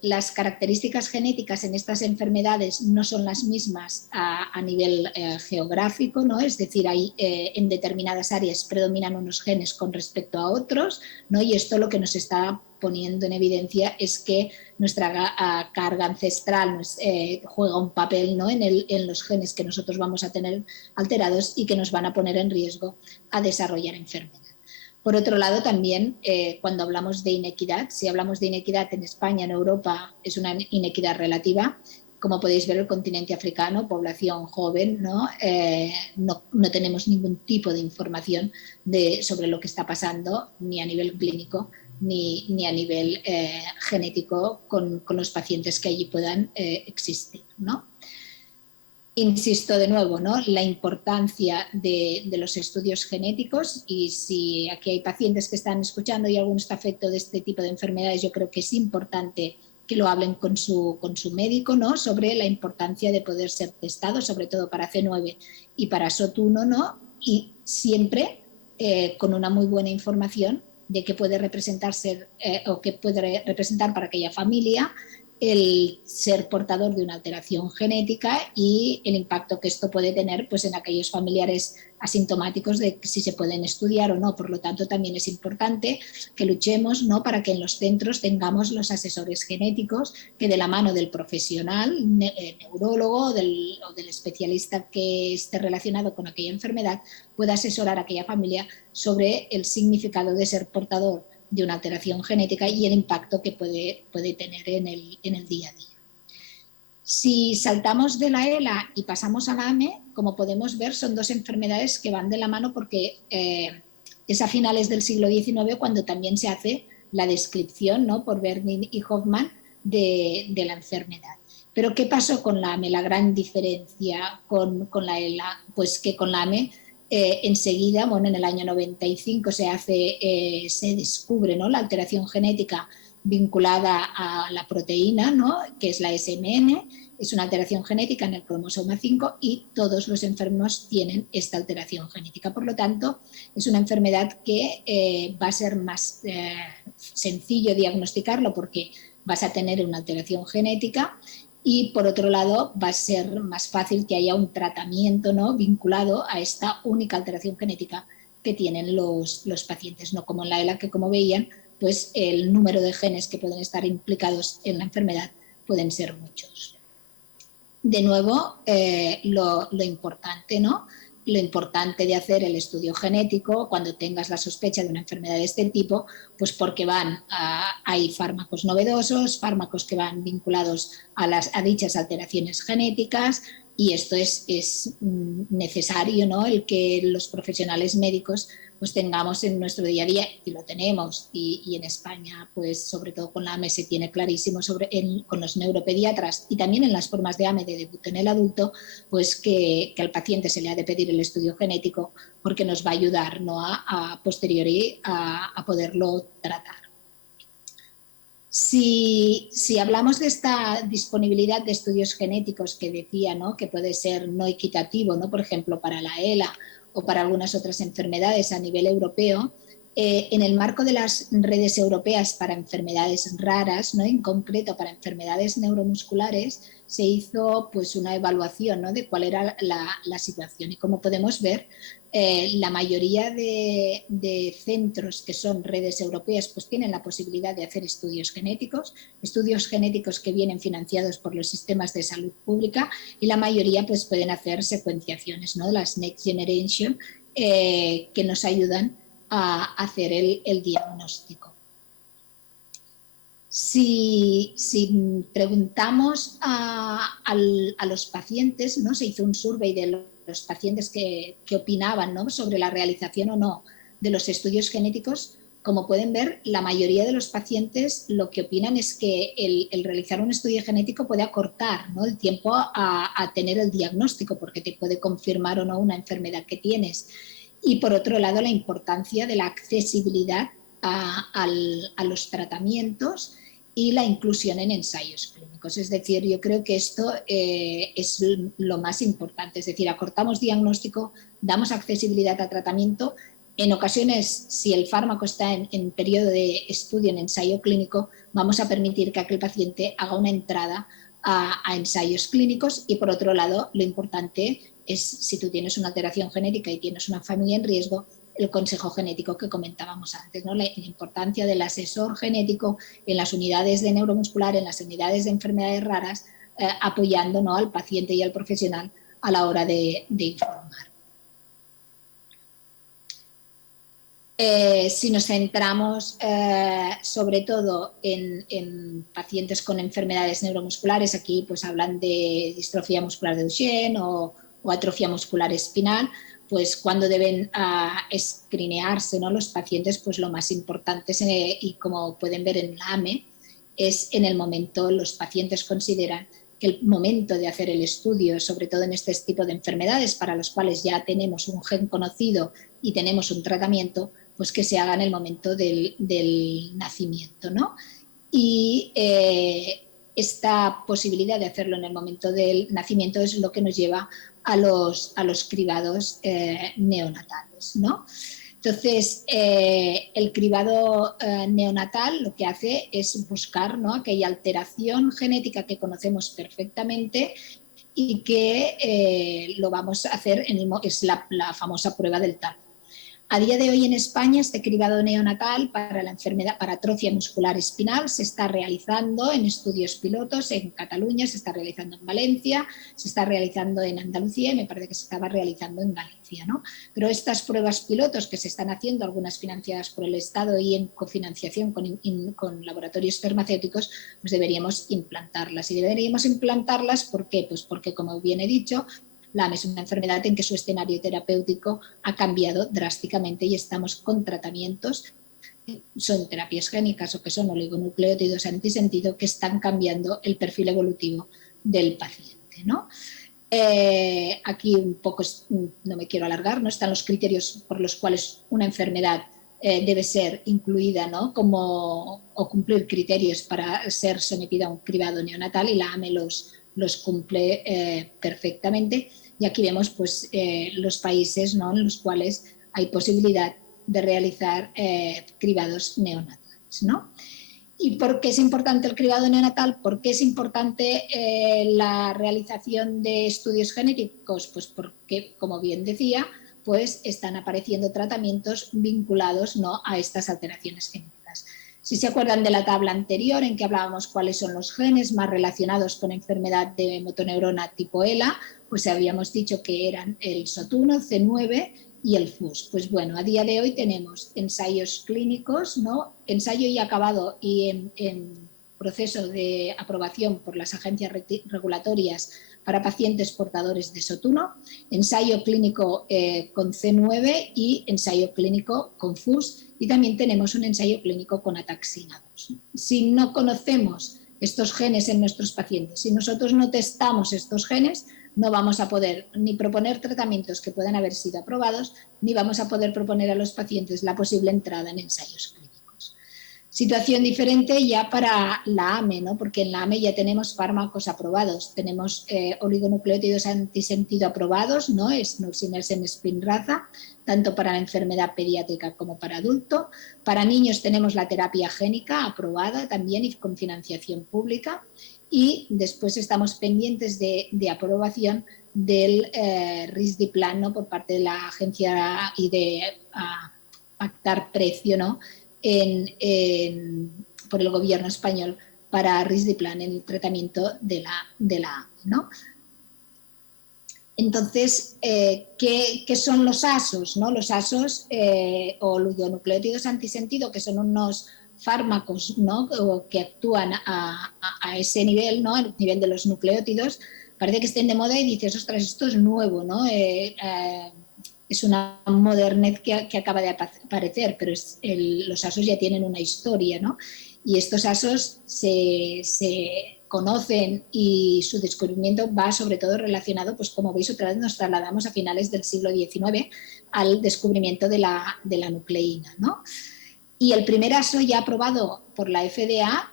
las características genéticas en estas enfermedades no son las mismas a nivel geográfico, ¿no? Es decir, en determinadas áreas predominan unos genes con respecto a otros, ¿no? Y esto lo que nos está poniendo en evidencia es que nuestra carga ancestral juega un papel, ¿no? en los genes que nosotros vamos a tener alterados y que nos van a poner en riesgo a desarrollar enfermedad. Por otro lado, también cuando hablamos de inequidad, si hablamos de inequidad en España, en Europa, es una inequidad relativa. Como podéis ver, el continente africano, población joven, no tenemos ningún tipo de información sobre lo que está pasando, ni a nivel clínico, ni a nivel genético con los pacientes que allí puedan existir, ¿no? Insisto de nuevo, ¿no? La importancia de los estudios genéticos, y si aquí hay pacientes que están escuchando y algún está afecto de este tipo de enfermedades, yo creo que es importante que lo hablen con su médico, ¿no? Sobre la importancia de poder ser testados, sobre todo para C9 y para SOT1, ¿no? Y siempre con una muy buena información de qué puede representar o qué puede representar para aquella familia el ser portador de una alteración genética y el impacto que esto puede tener pues, en aquellos familiares asintomáticos de si se pueden estudiar o no. Por lo tanto, también es importante que luchemos, ¿no? Para que en los centros tengamos los asesores genéticos que de la mano del profesional, neurólogo o del especialista que esté relacionado con aquella enfermedad, pueda asesorar a aquella familia sobre el significado de ser portador de una alteración genética y el impacto que puede tener en el día a día. Si saltamos de la ELA y pasamos a la AME, como podemos ver, son dos enfermedades que van de la mano porque es a finales del siglo XIX cuando también se hace la descripción, ¿no? Por Bernini y Hoffman de la enfermedad. Pero ¿qué pasó con la AME? La gran diferencia con la ELA, pues que con la AME enseguida, bueno, en el año 95 se descubre, ¿no? La alteración genética vinculada a la proteína, ¿no? Que es la SMN, es una alteración genética en el cromosoma 5 y todos los enfermos tienen esta alteración genética. Por lo tanto, es una enfermedad que va a ser más sencillo diagnosticarlo porque vas a tener una alteración genética y por otro lado va a ser más fácil que haya un tratamiento, ¿no? Vinculado a esta única alteración genética que tienen los pacientes, no como en la ELA que como veían, pues el número de genes que pueden estar implicados en la enfermedad pueden ser muchos. De nuevo, lo importante, ¿no? Lo importante de hacer el estudio genético cuando tengas la sospecha de una enfermedad de este tipo, pues porque hay fármacos novedosos, fármacos que van vinculados a dichas alteraciones genéticas y esto es necesario, ¿no? El que los profesionales médicos pues tengamos en nuestro día a día, y lo tenemos, y en España, pues sobre todo con la AME se tiene clarísimo con los neuropediatras y también en las formas de AME de debut en el adulto, pues que al paciente se le ha de pedir el estudio genético porque nos va a ayudar, ¿no? a posteriori a poderlo tratar. Si hablamos de esta disponibilidad de estudios genéticos que decía, ¿no? Que puede ser no equitativo, ¿no? Por ejemplo, para la ELA o para algunas otras enfermedades a nivel europeo, en el marco de las redes europeas para enfermedades raras, ¿no? En concreto para enfermedades neuromusculares, se hizo pues, una evaluación, ¿no? De cuál era la situación. Y como podemos ver, la mayoría de centros que son redes europeas pues tienen la posibilidad de hacer estudios genéticos que vienen financiados por los sistemas de salud pública y la mayoría pues pueden hacer secuenciaciones, ¿no? Las Next Generation que nos ayudan a hacer el diagnóstico. Si preguntamos a los pacientes, ¿no? Se hizo un survey de los pacientes que opinaban, ¿no? Sobre la realización o no de los estudios genéticos. Como pueden ver, la mayoría de los pacientes lo que opinan es que el realizar un estudio genético puede acortar, ¿no? El tiempo a tener el diagnóstico porque te puede confirmar o no una enfermedad que tienes. Y por otro lado, la importancia de la accesibilidad a los tratamientos y la inclusión en ensayos clínicos. Es decir, yo creo que esto es lo más importante. Es decir, acortamos diagnóstico, damos accesibilidad al tratamiento En ocasiones, si el fármaco está en periodo de estudio, en ensayo clínico, vamos a permitir que aquel paciente haga una entrada a ensayos clínicos. Y por otro lado, lo importante es, si tú tienes una alteración genética y tienes una familia en riesgo, el consejo genético que comentábamos antes, ¿no? La importancia del asesor genético en las unidades de neuromuscular, en las unidades de enfermedades raras, apoyando, ¿no?, al paciente y al profesional a la hora de informar. Si nos centramos sobre todo en pacientes con enfermedades neuromusculares, aquí pues hablan de distrofia muscular de Duchenne o atrofia muscular espinal, pues cuando deben escrinearse, ¿no?, los pacientes, pues lo más importante es, y como pueden ver en la AME, es en el momento, los pacientes consideran que el momento de hacer el estudio, sobre todo en este tipo de enfermedades para los cuales ya tenemos un gen conocido y tenemos un tratamiento, pues que se haga en el momento del nacimiento, ¿no? Y esta posibilidad de hacerlo en el momento del nacimiento es lo que nos lleva a los cribados neonatales, ¿no? Entonces, el cribado neonatal lo que hace es buscar, ¿no?, aquella alteración genética que conocemos perfectamente y que lo vamos a hacer, es la famosa prueba del TAP. A día de hoy en España este cribado neonatal para la enfermedad, para atrofia muscular espinal, se está realizando en estudios pilotos en Cataluña, se está realizando en Valencia, se está realizando en Andalucía y me parece que se estaba realizando en Galicia, ¿no? Pero estas pruebas pilotos que se están haciendo, algunas financiadas por el Estado y en cofinanciación con laboratorios farmacéuticos, pues deberíamos implantarlas. Y deberíamos implantarlas, ¿por qué? Pues porque, como bien he dicho, la AME es una enfermedad en que su escenario terapéutico ha cambiado drásticamente y estamos con tratamientos, son terapias génicas o que son oligonucleótidos antisentido, que están cambiando el perfil evolutivo del paciente, ¿no? Aquí un poco, no me quiero alargar, no están los criterios por los cuales una enfermedad debe ser incluida, ¿no?, o cumplir criterios para ser sometida a un cribado neonatal, y la AME los cumple perfectamente. Y aquí vemos pues, los países, ¿no?, en los cuales hay posibilidad de realizar cribados neonatales, ¿no? ¿Y por qué es importante el cribado neonatal? ¿Por qué es importante la realización de estudios genéticos? Pues porque, como bien decía, pues están apareciendo tratamientos vinculados, ¿no?, a estas alteraciones genéticas. Si se acuerdan de la tabla anterior en que hablábamos cuáles son los genes más relacionados con enfermedad de motoneurona tipo ELA, pues habíamos dicho que eran el SOT1, C9 y el FUS. Pues bueno, a día de hoy tenemos ensayos clínicos, ¿no?, ensayo ya acabado y en proceso de aprobación por las agencias regulatorias para pacientes portadores de SOT1, ensayo clínico con C9 y ensayo clínico con FUS, y también tenemos un ensayo clínico con ataxina 2. Si no conocemos estos genes en nuestros pacientes, si nosotros no testamos estos genes, no vamos a poder ni proponer tratamientos que puedan haber sido aprobados, ni vamos a poder proponer a los pacientes la posible entrada en ensayos clínicos. Situación diferente ya para la AME, ¿no?, porque en la AME ya tenemos fármacos aprobados, tenemos oligonucleótidos antisentido aprobados, ¿no?, Nusinersen, Spinraza, tanto para la enfermedad pediátrica como para adulto. Para niños tenemos la terapia génica aprobada también y con financiación pública. Y después estamos pendientes de aprobación del Risdiplam, ¿no?, por parte de la agencia y de pactar precio, ¿no?, por el gobierno español para Risdiplam en el tratamiento de la ¿no? Entonces, ¿qué son los ASOs, ¿no? Los ASOs o oligonucleótidos antisentido, que son unos fármacos, ¿no?, que actúan a ese nivel, ¿no?, al nivel de los nucleótidos. Parece que estén de moda y dices, ostras, esto es nuevo, ¿no? Es una modernez que acaba de aparecer, pero los ASOs ya tienen una historia, ¿no? Y estos ASOs se conocen y su descubrimiento va sobre todo relacionado, pues como veis otra vez nos trasladamos a finales del siglo XIX al descubrimiento de la nucleína, ¿no? Y el primer ASO ya aprobado por la FDA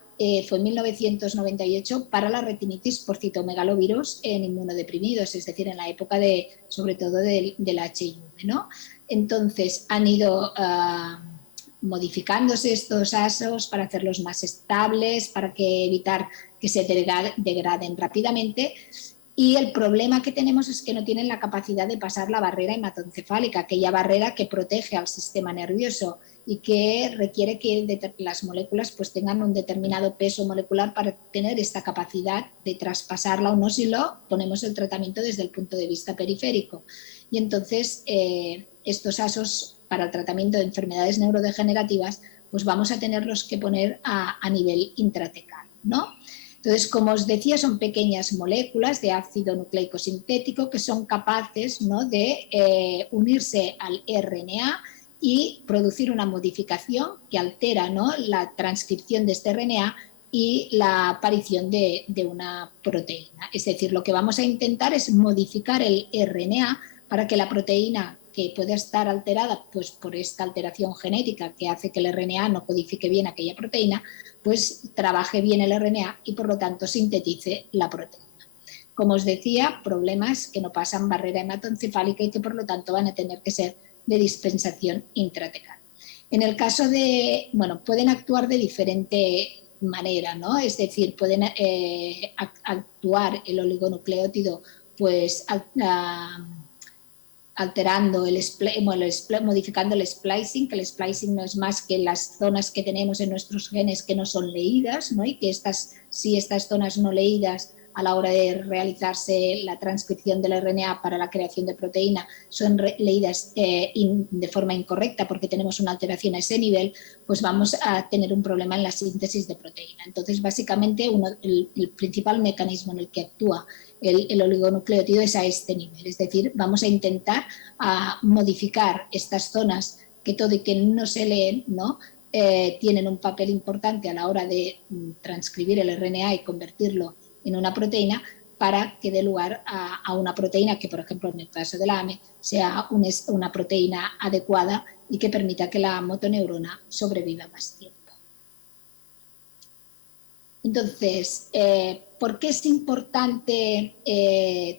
fue en 1998 para la retinitis por citomegalovirus en inmunodeprimidos, es decir, en la época sobre todo del HIV, ¿no? Entonces han ido modificándose estos ASOs para hacerlos más estables, para evitar que se degraden rápidamente. Y el problema que tenemos es que no tienen la capacidad de pasar la barrera hematoencefálica, aquella barrera que protege al sistema nervioso y que requiere que las moléculas pues tengan un determinado peso molecular para tener esta capacidad de traspasarla o no, si lo ponemos el tratamiento desde el punto de vista periférico. Y entonces estos ASOs para el tratamiento de enfermedades neurodegenerativas pues vamos a tenerlos que poner a nivel intratecal, ¿no? Entonces, como os decía, son pequeñas moléculas de ácido nucleico sintético que son capaces, ¿no?, de unirse al RNA y producir una modificación que altera, ¿no?, la transcripción de este RNA y la aparición de una proteína. Es decir, lo que vamos a intentar es modificar el RNA para que la proteína que puede estar alterada pues, por esta alteración genética que hace que el RNA no codifique bien aquella proteína, pues trabaje bien el RNA y por lo tanto sintetice la proteína. Como os decía, problemas que no pasan barrera hematoencefálica y que por lo tanto van a tener que ser de dispensación intratecal. En el caso de, bueno, pueden actuar de diferente manera, ¿no? Es decir, pueden actuar el oligonucleótido pues alterando modificando el splicing, que el splicing no es más que las zonas que tenemos en nuestros genes que no son leídas, ¿no? Y que si estas zonas no leídas a la hora de realizarse la transcripción del RNA para la creación de proteína son leídas de forma incorrecta porque tenemos una alteración a ese nivel, pues vamos a tener un problema en la síntesis de proteína. Entonces, básicamente, el principal mecanismo en el que actúa el oligonucleótido es a este nivel, es decir, vamos a intentar modificar estas zonas que todo y que no se leen, ¿no? Tienen un papel importante a la hora de transcribir el RNA y convertirlo en una proteína para que dé lugar a una proteína que, por ejemplo, en el caso de la AME, sea una proteína adecuada y que permita que la motoneurona sobreviva más tiempo. Entonces, ¿por qué es importante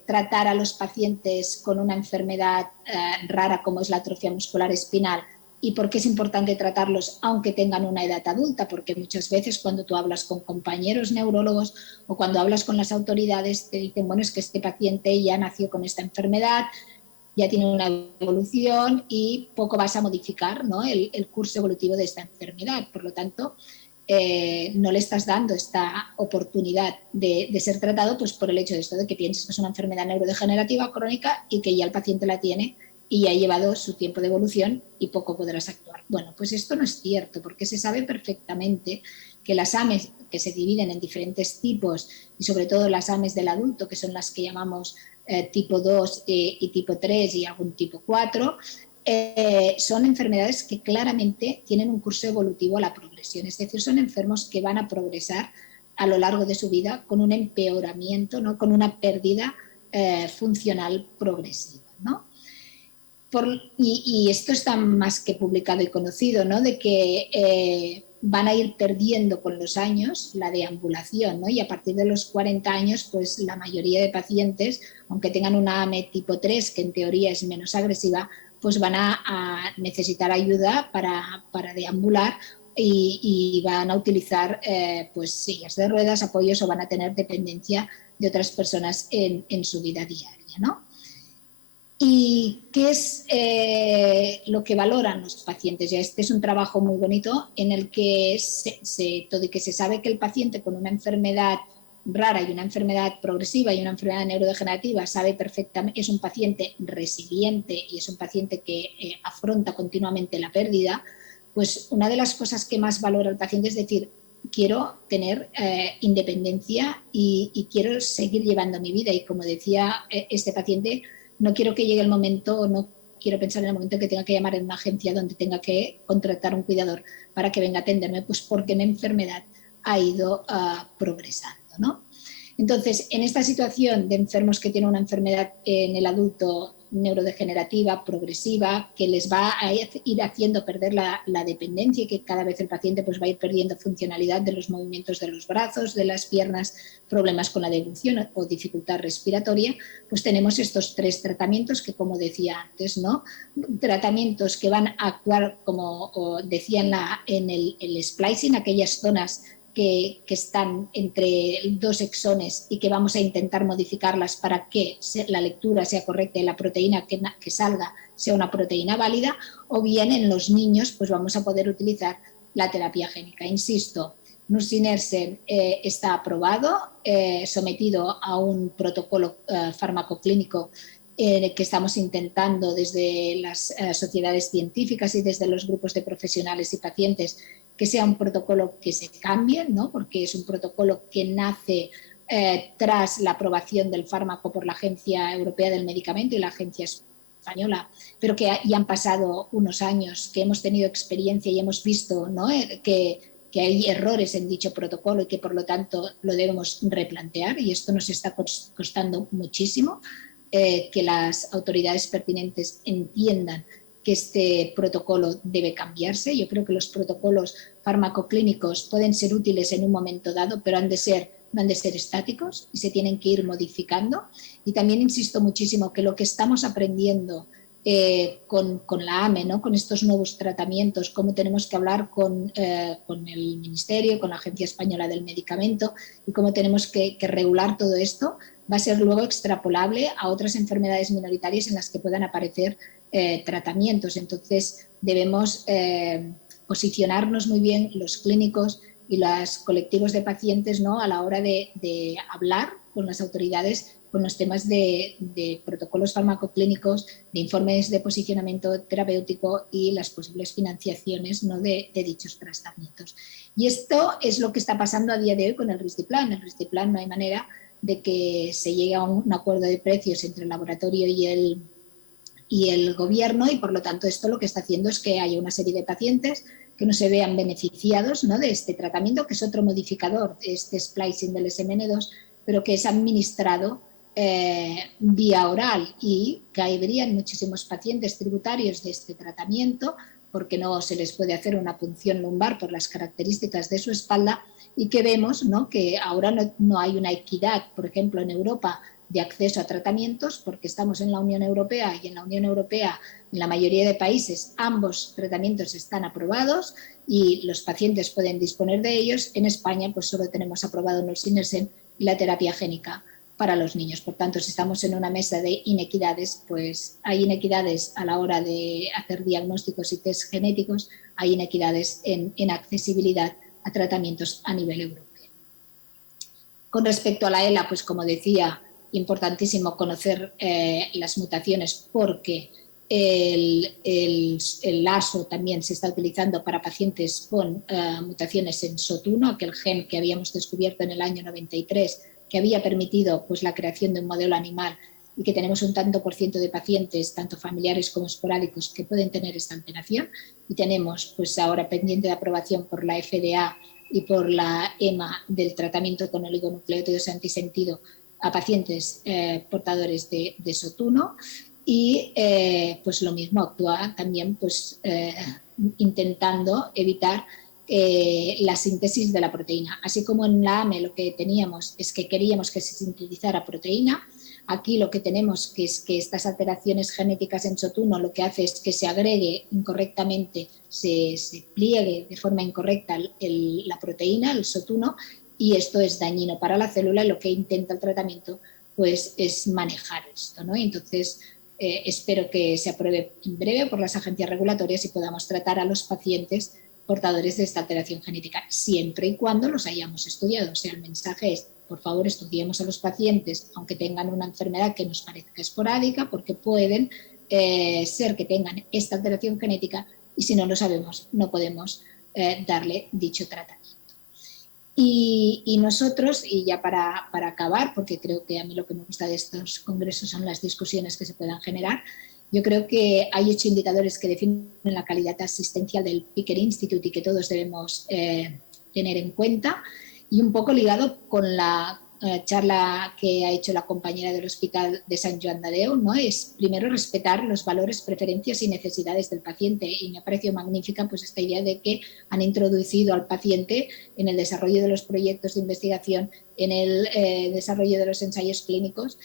tratar a los pacientes con una enfermedad rara como es la atrofia muscular espinal? ¿Y por qué es importante tratarlos aunque tengan una edad adulta? Porque muchas veces cuando tú hablas con compañeros neurólogos o cuando hablas con las autoridades te dicen, bueno, es que este paciente ya nació con esta enfermedad, ya tiene una evolución y poco vas a modificar, ¿no?, el curso evolutivo de esta enfermedad. Por lo tanto, no le estás dando esta oportunidad de ser tratado pues por el hecho de esto, de que piensas que es una enfermedad neurodegenerativa crónica y que ya el paciente la tiene y ha llevado su tiempo de evolución y poco podrás actuar. Bueno, pues esto no es cierto porque se sabe perfectamente que las AMEs que se dividen en diferentes tipos y sobre todo las AMEs del adulto, que son las que llamamos tipo 2 y tipo 3 y algún tipo 4, son enfermedades que claramente tienen un curso evolutivo a la progresión, es decir, son enfermos que van a progresar a lo largo de su vida con un empeoramiento, ¿no?, con una pérdida funcional progresiva, ¿no? Y esto está más que publicado y conocido, ¿no?, de que van a ir perdiendo con los años la deambulación, ¿no? Y a partir de los 40 años, pues la mayoría de pacientes, aunque tengan una AME tipo 3, que en teoría es menos agresiva, pues van a necesitar ayuda para deambular y van a utilizar pues sillas de ruedas, apoyos o van a tener dependencia de otras personas en su vida diaria, ¿no? ¿Y qué es lo que valoran los pacientes? Ya este es un trabajo muy bonito en el que todo y que se sabe que el paciente con una enfermedad rara y una enfermedad progresiva y una enfermedad neurodegenerativa sabe perfectamente, es un paciente resiliente y es un paciente que afronta continuamente la pérdida, pues una de las cosas que más valora el paciente es decir, quiero tener independencia y quiero seguir llevando mi vida. Y como decía este paciente, no quiero que llegue el momento, no quiero pensar en el momento que tenga que llamar en una agencia donde tenga que contratar un cuidador para que venga a atenderme, pues porque mi enfermedad ha ido progresando, ¿no? Entonces, en esta situación de enfermos que tienen una enfermedad en el adulto neurodegenerativa progresiva que les va a ir haciendo perder la dependencia y que cada vez el paciente pues va a ir perdiendo funcionalidad de los movimientos de los brazos, de las piernas, problemas con la deglución o dificultad respiratoria, pues tenemos estos 3 tratamientos que, como decía antes, ¿no? Tratamientos que van a actuar, como decía en el splicing, aquellas zonas que están entre 2 exones y que vamos a intentar modificarlas para que la lectura sea correcta y la proteína que salga sea una proteína válida, o bien en los niños pues vamos a poder utilizar la terapia génica. Insisto, nusinersen está aprobado, sometido a un protocolo farmacoclínico que estamos intentando desde las sociedades científicas y desde los grupos de profesionales y pacientes que sea un protocolo que se cambie, ¿no? Porque es un protocolo que nace tras la aprobación del fármaco por la Agencia Europea del Medicamento y la Agencia Española, pero que ya han pasado unos años, que hemos tenido experiencia y hemos visto, ¿no? que hay errores en dicho protocolo y que por lo tanto lo debemos replantear, y esto nos está costando muchísimo que las autoridades pertinentes entiendan que este protocolo debe cambiarse. Yo creo que los protocolos farmacoclínicos pueden ser útiles en un momento dado, pero no han de ser estáticos y se tienen que ir modificando. Y también insisto muchísimo que lo que estamos aprendiendo con la AME, ¿no? Con estos nuevos tratamientos, cómo tenemos que hablar con el Ministerio, con la Agencia Española del Medicamento, y cómo tenemos que regular todo esto, va a ser luego extrapolable a otras enfermedades minoritarias en las que puedan aparecer tratamientos. Entonces debemos posicionarnos muy bien los clínicos y los colectivos de pacientes, ¿no? A la hora de hablar con las autoridades con los temas de protocolos farmacoclínicos, de informes de posicionamiento terapéutico y las posibles financiaciones, ¿no? de dichos tratamientos. Y esto es lo que está pasando a día de hoy con el Risdiplam. El Risdiplam no hay manera de que se llegue a un acuerdo de precios entre el laboratorio y el gobierno, y por lo tanto esto lo que está haciendo es que haya una serie de pacientes que no se vean beneficiados, ¿no? de este tratamiento, que es otro modificador de este splicing del SMN2, pero que es administrado vía oral, y caerían muchísimos pacientes tributarios de este tratamiento porque no se les puede hacer una punción lumbar por las características de su espalda, y que vemos, ¿no? que ahora no hay una equidad, por ejemplo, en Europa, de acceso a tratamientos, porque estamos en la Unión Europea, y en la Unión Europea, en la mayoría de países, ambos tratamientos están aprobados y los pacientes pueden disponer de ellos. En España pues solo tenemos aprobado nusinersen y la terapia génica para los niños. Por tanto, si estamos en una mesa de inequidades, pues hay inequidades a la hora de hacer diagnósticos y test genéticos, hay inequidades en accesibilidad a tratamientos a nivel europeo. Con respecto a la ELA, pues como decía, importantísimo conocer las mutaciones, porque el ASO también se está utilizando para pacientes con mutaciones en SOT1, aquel gen que habíamos descubierto en el año 93, que había permitido pues, la creación de un modelo animal, y que tenemos un tanto por ciento de pacientes, tanto familiares como esporádicos, que pueden tener esta alteración, y tenemos pues ahora pendiente de aprobación por la FDA y por la EMA del tratamiento con oligonucleótidos antisentido a pacientes portadores de SOT1, y pues lo mismo actúa también pues, intentando evitar la síntesis de la proteína. Así como en la AME lo que teníamos es que queríamos que se sintetizara proteína, aquí lo que tenemos es que estas alteraciones genéticas en SOT1 lo que hace es que se agregue incorrectamente, se pliegue de forma incorrecta la proteína, el SOT1, y esto es dañino para la célula, y lo que intenta el tratamiento pues, es manejar esto, ¿no? Entonces, espero que se apruebe en breve por las agencias regulatorias y podamos tratar a los pacientes portadores de esta alteración genética, siempre y cuando los hayamos estudiado. O sea, el mensaje es, por favor, estudiemos a los pacientes, aunque tengan una enfermedad que nos parezca esporádica, porque pueden ser que tengan esta alteración genética, y si no lo sabemos, no podemos darle dicho tratamiento. Y nosotros, y ya para acabar, porque creo que a mí lo que me gusta de estos congresos son las discusiones que se puedan generar, yo creo que hay 8 indicadores que definen la calidad asistencial del Picker Institute y que todos debemos tener en cuenta, y un poco ligado con la charla que ha hecho la compañera del Hospital de Sant Joan de Déu, ¿no? Es primero respetar los valores, preferencias y necesidades del paciente, y me ha parecido magnífica pues esta idea de que han introducido al paciente en el desarrollo de los proyectos de investigación, en el desarrollo de los ensayos clínicos.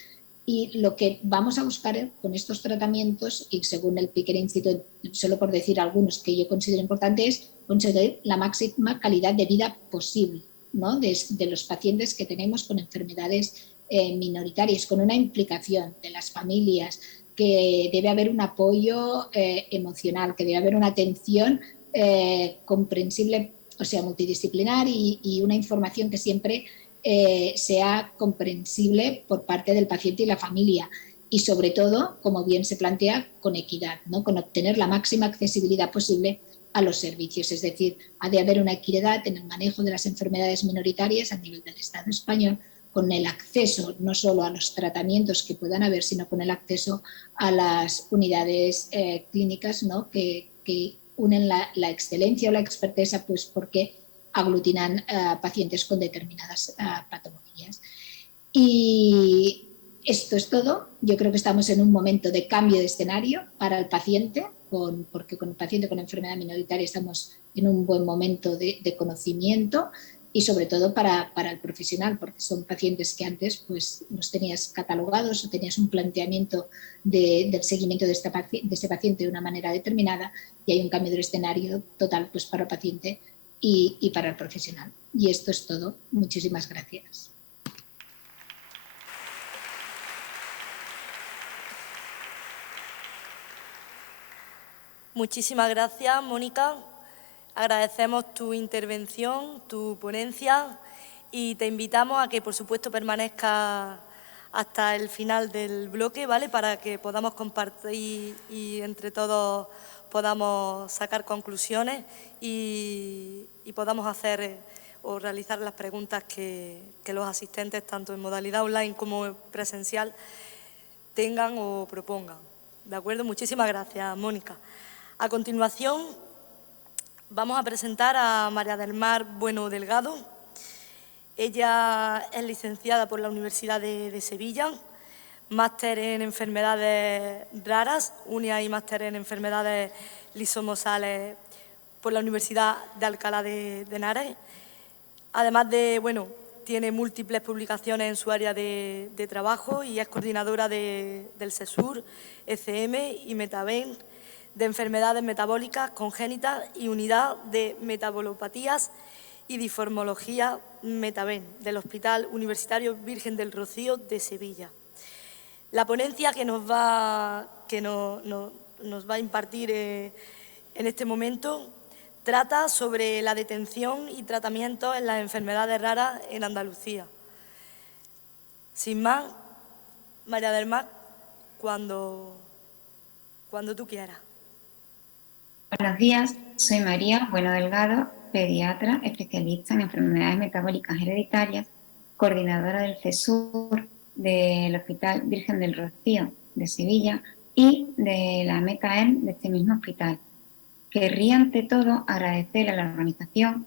Y lo que vamos a buscar con estos tratamientos, y según el Piquer Institute, solo por decir algunos que yo considero importantes, es conseguir la máxima calidad de vida posible, ¿no? de los pacientes que tenemos con enfermedades minoritarias, con una implicación de las familias, que debe haber un apoyo emocional, que debe haber una atención comprensible, o sea, multidisciplinar, y una información que siempre sea comprensible por parte del paciente y la familia, y sobre todo, como bien se plantea, con equidad, ¿no? Con obtener la máxima accesibilidad posible a los servicios. Es decir, ha de haber una equidad en el manejo de las enfermedades minoritarias a nivel del Estado español, con el acceso no solo a los tratamientos que puedan haber, sino con el acceso a las unidades clínicas, ¿no? que unen la excelencia o la experteza, pues porque aglutinan pacientes con determinadas patologías. Y esto es todo. Yo creo que estamos en un momento de cambio de escenario para el paciente, porque con el paciente con enfermedad minoritaria estamos en un buen momento de conocimiento, y sobre todo para el profesional, porque son pacientes que antes pues, los tenías catalogados o tenías un planteamiento del seguimiento de este paciente de una manera determinada, y hay un cambio de escenario total pues, para el paciente y para el profesional. Y esto es todo. Muchísimas gracias. Muchísimas gracias, Mónica. Agradecemos tu intervención, tu ponencia, y te invitamos a que, por supuesto, permanezcas hasta el final del bloque, ¿vale? Para que podamos compartir y entre todos podamos sacar conclusiones y podamos hacer o realizar las preguntas que los asistentes, tanto en modalidad online como presencial, tengan o propongan. ¿De acuerdo? Muchísimas gracias, Mónica. A continuación, vamos a presentar a María del Mar Bueno Delgado. Ella es licenciada por la Universidad de Sevilla, máster en enfermedades raras, UNIA y máster en enfermedades lisomosales por la Universidad de Alcalá de Henares. Además de, tiene múltiples publicaciones en su área de trabajo y es coordinadora del SESUR, ECM y Metaben, de enfermedades metabólicas congénitas y unidad de metabolopatías y disformología Metaben, del Hospital Universitario Virgen del Rocío de Sevilla. La ponencia que nos va a impartir en este momento trata sobre la detención y tratamiento en las enfermedades raras en Andalucía. Sin más, María del Mar, cuando tú quieras. Buenos días, soy María Bueno Delgado, pediatra, especialista en enfermedades metabólicas hereditarias, coordinadora del CESUR del Hospital Virgen del Rocío de Sevilla y de la Metaen de este mismo hospital. Querría ante todo agradecer a la organización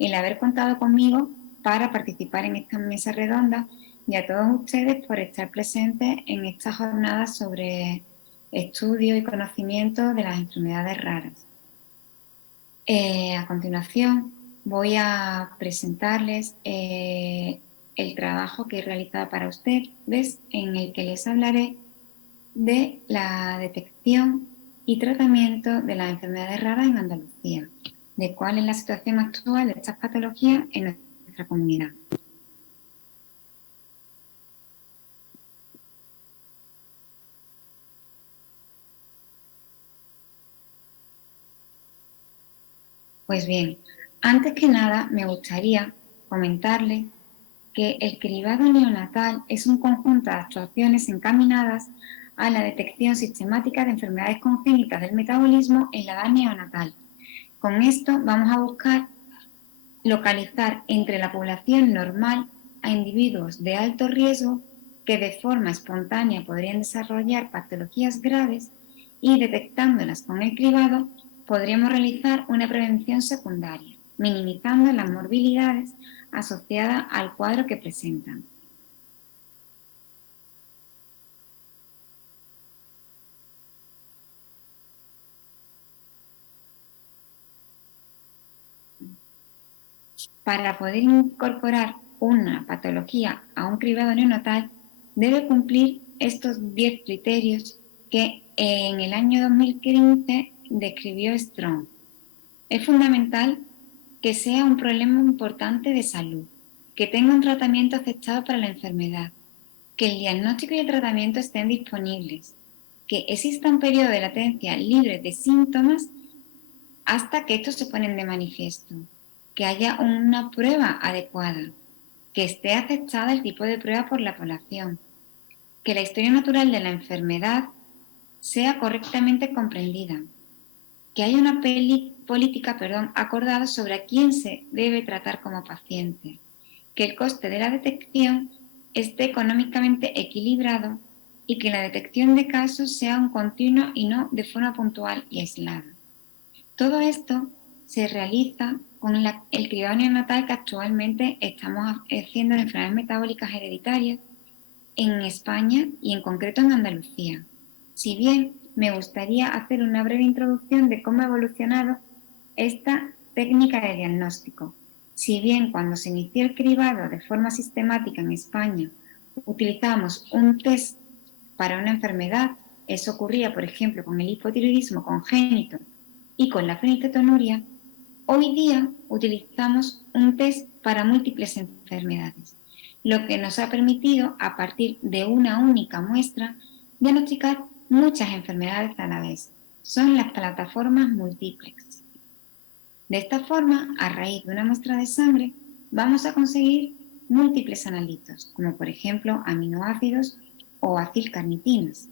el haber contado conmigo para participar en esta mesa redonda, y a todos ustedes por estar presentes en esta jornada sobre estudio y conocimiento de las enfermedades raras. A continuación voy a presentarles el trabajo que he realizado para ustedes, en el que les hablaré de la detección y tratamiento de las enfermedades raras en Andalucía, de cuál es la situación actual de estas patologías en nuestra comunidad. Pues bien, antes que nada me gustaría comentarles que el cribado neonatal es un conjunto de actuaciones encaminadas a la detección sistemática de enfermedades congénitas del metabolismo en la edad neonatal. Con esto vamos a buscar localizar entre la población normal a individuos de alto riesgo que de forma espontánea podrían desarrollar patologías graves, y detectándolas con el cribado podríamos realizar una prevención secundaria, minimizando las morbilidades asociadas al cuadro que presentan. Para poder incorporar una patología a un cribado neonatal, debe cumplir estos 10 criterios que en el año 2015 describió Strong. Es fundamental que sea un problema importante de salud, que tenga un tratamiento aceptado para la enfermedad, que el diagnóstico y el tratamiento estén disponibles, que exista un periodo de latencia libre de síntomas hasta que estos se ponen de manifiesto, que haya una prueba adecuada, que esté aceptada el tipo de prueba por la población, que la historia natural de la enfermedad sea correctamente comprendida, que haya una política acordada sobre a quién se debe tratar como paciente, que el coste de la detección esté económicamente equilibrado y que la detección de casos sea un continuo y no de forma puntual y aislada. Todo esto se realiza con el cribado neonatal que actualmente estamos haciendo de enfermedades metabólicas hereditarias en España y en concreto en Andalucía. Si bien me gustaría hacer una breve introducción de cómo ha evolucionado esta técnica de diagnóstico. Si bien cuando se inició el cribado de forma sistemática en España utilizamos un test para una enfermedad, eso ocurría por ejemplo con el hipotiroidismo congénito y con la fenilcetonuria, hoy día utilizamos un test para múltiples enfermedades, lo que nos ha permitido, a partir de una única muestra, diagnosticar muchas enfermedades a la vez. Son las plataformas multiplex. De esta forma, a raíz de una muestra de sangre, vamos a conseguir múltiples analitos, como por ejemplo aminoácidos o acilcarnitinas.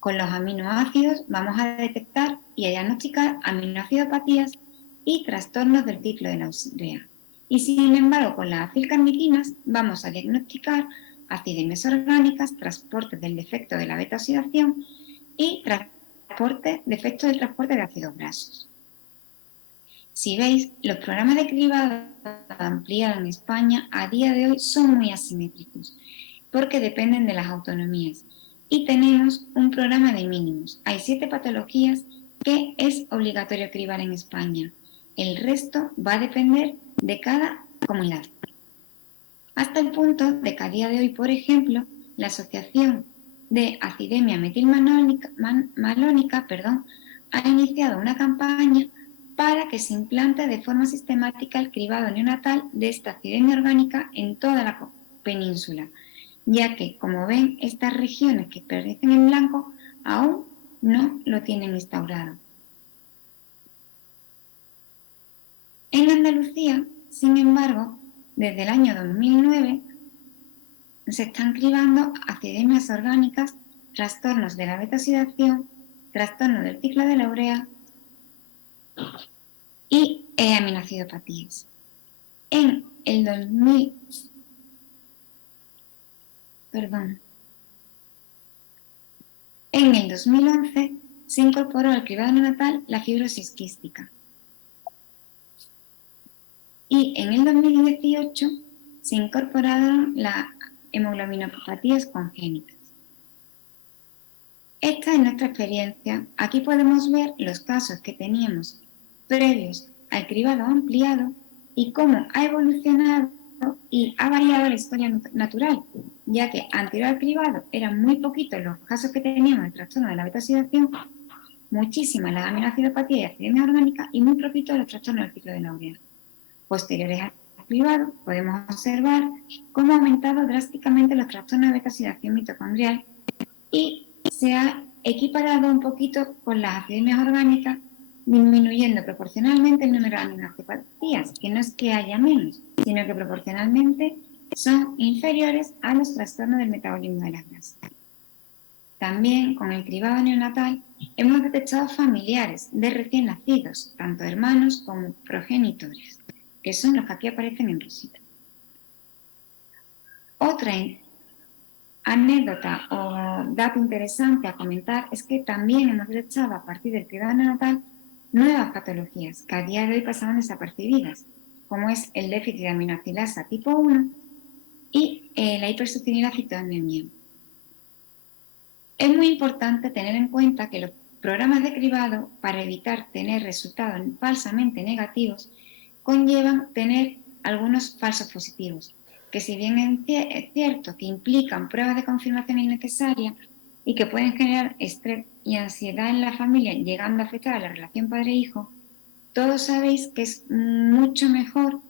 Con los aminoácidos vamos a detectar y a diagnosticar aminoacidopatías y trastornos del ciclo de la urea. Y sin embargo, con las acilcarnitinas vamos a diagnosticar acidemias orgánicas, transporte del defecto de la beta-oxidación y defecto del transporte de ácidos grasos. Si veis, los programas de cribado ampliado en España a día de hoy son muy asimétricos porque dependen de las autonomías y tenemos un programa de mínimos. Hay 7 patologías que es obligatorio cribar en España. El resto va a depender de cada comunidad. Hasta el punto de que a día de hoy, por ejemplo, la Asociación de Acidemia Metilmalónica ha iniciado una campaña para que se implante de forma sistemática el cribado neonatal de esta acidemia orgánica en toda la península, ya que, como ven, estas regiones que permanecen en blanco aún no lo tienen instaurado. En Andalucía, sin embargo, desde el año 2009 se están cribando acidemias orgánicas, trastornos de la beta-oxidación, trastornos del ciclo de la urea y aminoacidopatías. En el 2011 se incorporó al cribado neonatal la fibrosis quística. Y en el 2018 se incorporaron las hemoglobinopatías congénitas. Esta es nuestra experiencia. Aquí podemos ver los casos que teníamos previos al cribado ampliado y cómo ha evolucionado y ha variado la historia natural, ya que anterior al cribado eran muy poquitos los casos que teníamos de trastorno de la beta-oxidación, muchísimas las aminoacidopatías y acidemia orgánica y muy poquitos los trastornos del ciclo de la urea. Posteriores al cribado, podemos observar cómo ha aumentado drásticamente los trastornos de beta-oxidación mitocondrial y se ha equiparado un poquito con las acidemias orgánicas, disminuyendo proporcionalmente el número de aminoacidopatías, que no es que haya menos, sino que proporcionalmente son inferiores a los trastornos del metabolismo de las grasas. También con el cribado neonatal hemos detectado familiares de recién nacidos, tanto hermanos como progenitores, que son los que aquí aparecen en rosita. Otra anécdota o dato interesante a comentar es que también hemos detectado a partir del cribado neonatal nuevas patologías que a día de hoy pasaban desapercibidas, como es el déficit de aminoacilasa tipo 1 y la hipersuccinilacetoanemia. Es muy importante tener en cuenta que los programas de cribado, para evitar tener resultados falsamente negativos, conllevan tener algunos falsos positivos, que si bien es cierto que implican pruebas de confirmación innecesarias y que pueden generar estrés y ansiedad en la familia, llegando a afectar a la relación padre-hijo, todos sabéis que es mucho mejor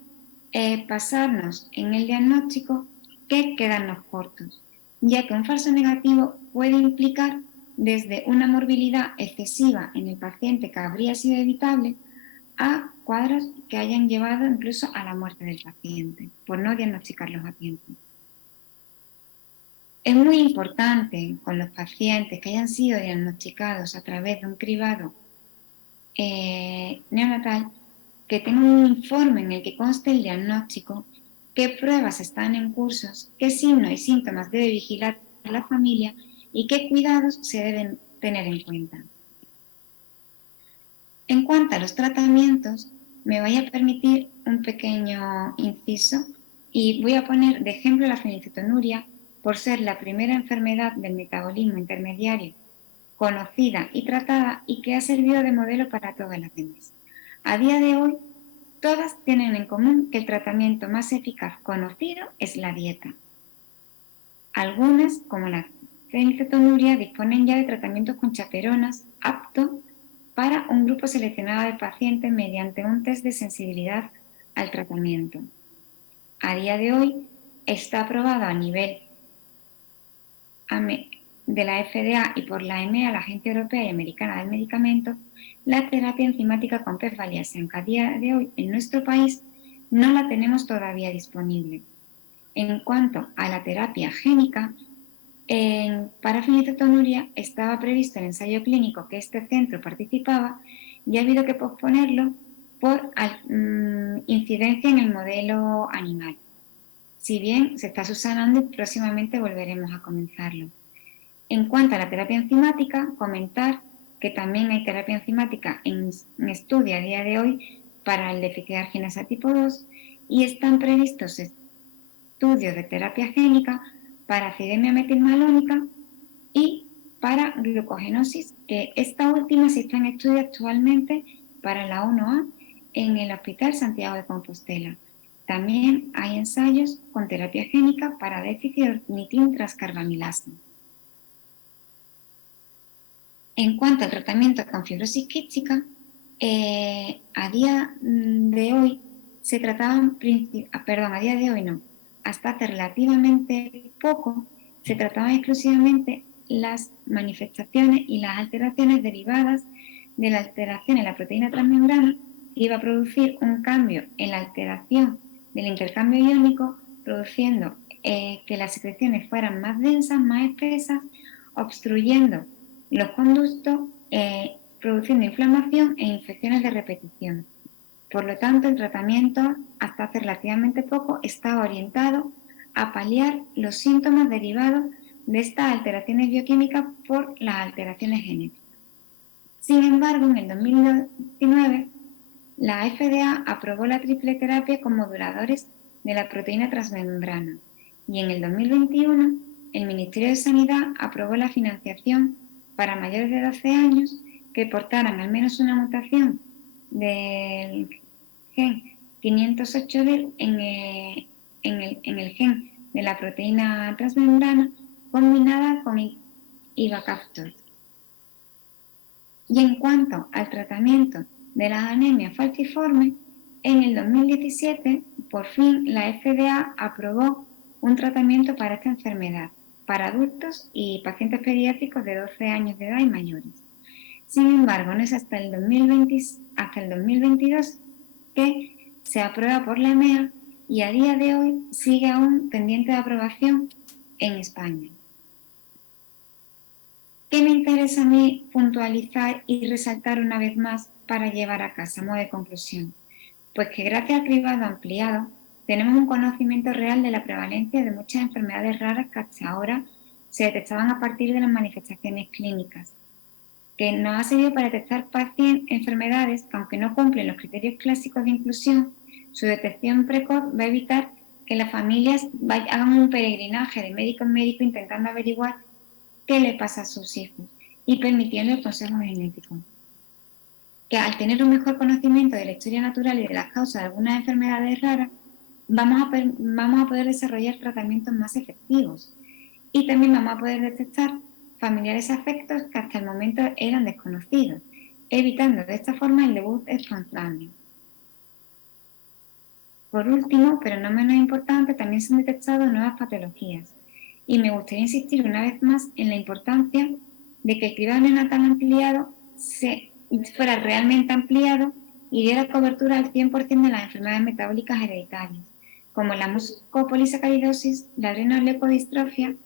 pasarnos en el diagnóstico que quedarnos cortos, ya que un falso negativo puede implicar desde una morbilidad excesiva en el paciente que habría sido evitable a cuadros que hayan llevado incluso a la muerte del paciente, por no diagnosticarlos a tiempo. Es muy importante con los pacientes que hayan sido diagnosticados a través de un cribado neonatal que tengan un informe en el que conste el diagnóstico, qué pruebas están en cursos, qué signos y síntomas debe vigilar la familia y qué cuidados se deben tener en cuenta. En cuanto a los tratamientos, me voy a permitir un pequeño inciso y voy a poner de ejemplo la fenilcetonuria por ser la primera enfermedad del metabolismo intermediario conocida y tratada y que ha servido de modelo para todas las demás. A día de hoy, todas tienen en común que el tratamiento más eficaz conocido es la dieta. Algunas, como la fenilcetonuria, disponen ya de tratamientos con chaperonas aptos para un grupo seleccionado de pacientes mediante un test de sensibilidad al tratamiento. A día de hoy está aprobado a nivel de la FDA y por la EMEA, la Agencia Europea y Americana del Medicamento, la terapia enzimática con pegfilgrastim, que a día de hoy en nuestro país no la tenemos todavía disponible. En cuanto a la terapia génica, para fenilcetonuria estaba previsto el ensayo clínico que este centro participaba y ha habido que posponerlo por incidencia en el modelo animal. Si bien se está subsanando y próximamente volveremos a comenzarlo. En cuanto a la terapia enzimática, comentar que también hay terapia enzimática en estudio a día de hoy para el déficit de arginasa tipo 2 y están previstos estudios de terapia génica para acidemia metilmalónica y para glucogenosis, que esta última se está en estudio actualmente para la 1A en el Hospital Santiago de Compostela. También hay ensayos con terapia génica para déficit de ornitina transcarbamilasa. En cuanto al tratamiento con fibrosis quística, a día de hoy se trataban, a día de hoy no, hasta hace relativamente poco se trataban exclusivamente las manifestaciones y las alteraciones derivadas de la alteración en la proteína transmembrana que iba a producir un cambio en la alteración del intercambio iónico, produciendo que las secreciones fueran más densas, más espesas, obstruyendo los conductos, produciendo inflamación e infecciones de repetición. Por lo tanto, el tratamiento, hasta hace relativamente poco, estaba orientado a paliar los síntomas derivados de estas alteraciones bioquímicas por las alteraciones genéticas. Sin embargo, en el 2019, la FDA aprobó la triple terapia con moduladores de la proteína transmembrana y en el 2021 el Ministerio de Sanidad aprobó la financiación para mayores de 12 años que portaran al menos una mutación del gen 508D en el gen de la proteína transmembrana combinada con ivacaftor. Y en cuanto al tratamiento de las anemias falciformes, en el 2017, por fin, la FDA aprobó un tratamiento para esta enfermedad, para adultos y pacientes pediátricos de 12 años de edad y mayores. Sin embargo, no es hasta el 2022 que se aprueba por la EMEA y a día de hoy sigue aún pendiente de aprobación en España. ¿Qué me interesa a mí puntualizar y resaltar una vez más para llevar a casa, a modo de conclusión? Pues que gracias al cribado ampliado tenemos un conocimiento real de la prevalencia de muchas enfermedades raras que hasta ahora se detectaban a partir de las manifestaciones clínicas, que nos ha servido para detectar enfermedades que, aunque no cumplen los criterios clásicos de inclusión, su detección precoz va a evitar que las familias hagan un peregrinaje de médico en médico intentando averiguar qué le pasa a sus hijos y permitiendo el consejo genético. que al tener un mejor conocimiento de la historia natural y de las causas de algunas enfermedades raras, vamos a poder desarrollar tratamientos más efectivos. Y también vamos a poder detectar familiares afectos que hasta el momento eran desconocidos, evitando de esta forma el debut espontáneo. Por último, pero no menos importante, también se han detectado nuevas patologías. Y me gustaría insistir una vez más en la importancia de que el cribado neonatal ampliado fuera realmente ampliado y diera cobertura al 100% de las enfermedades metabólicas hereditarias, como la mucopolisacaridosis, la adrenoleucodistrofia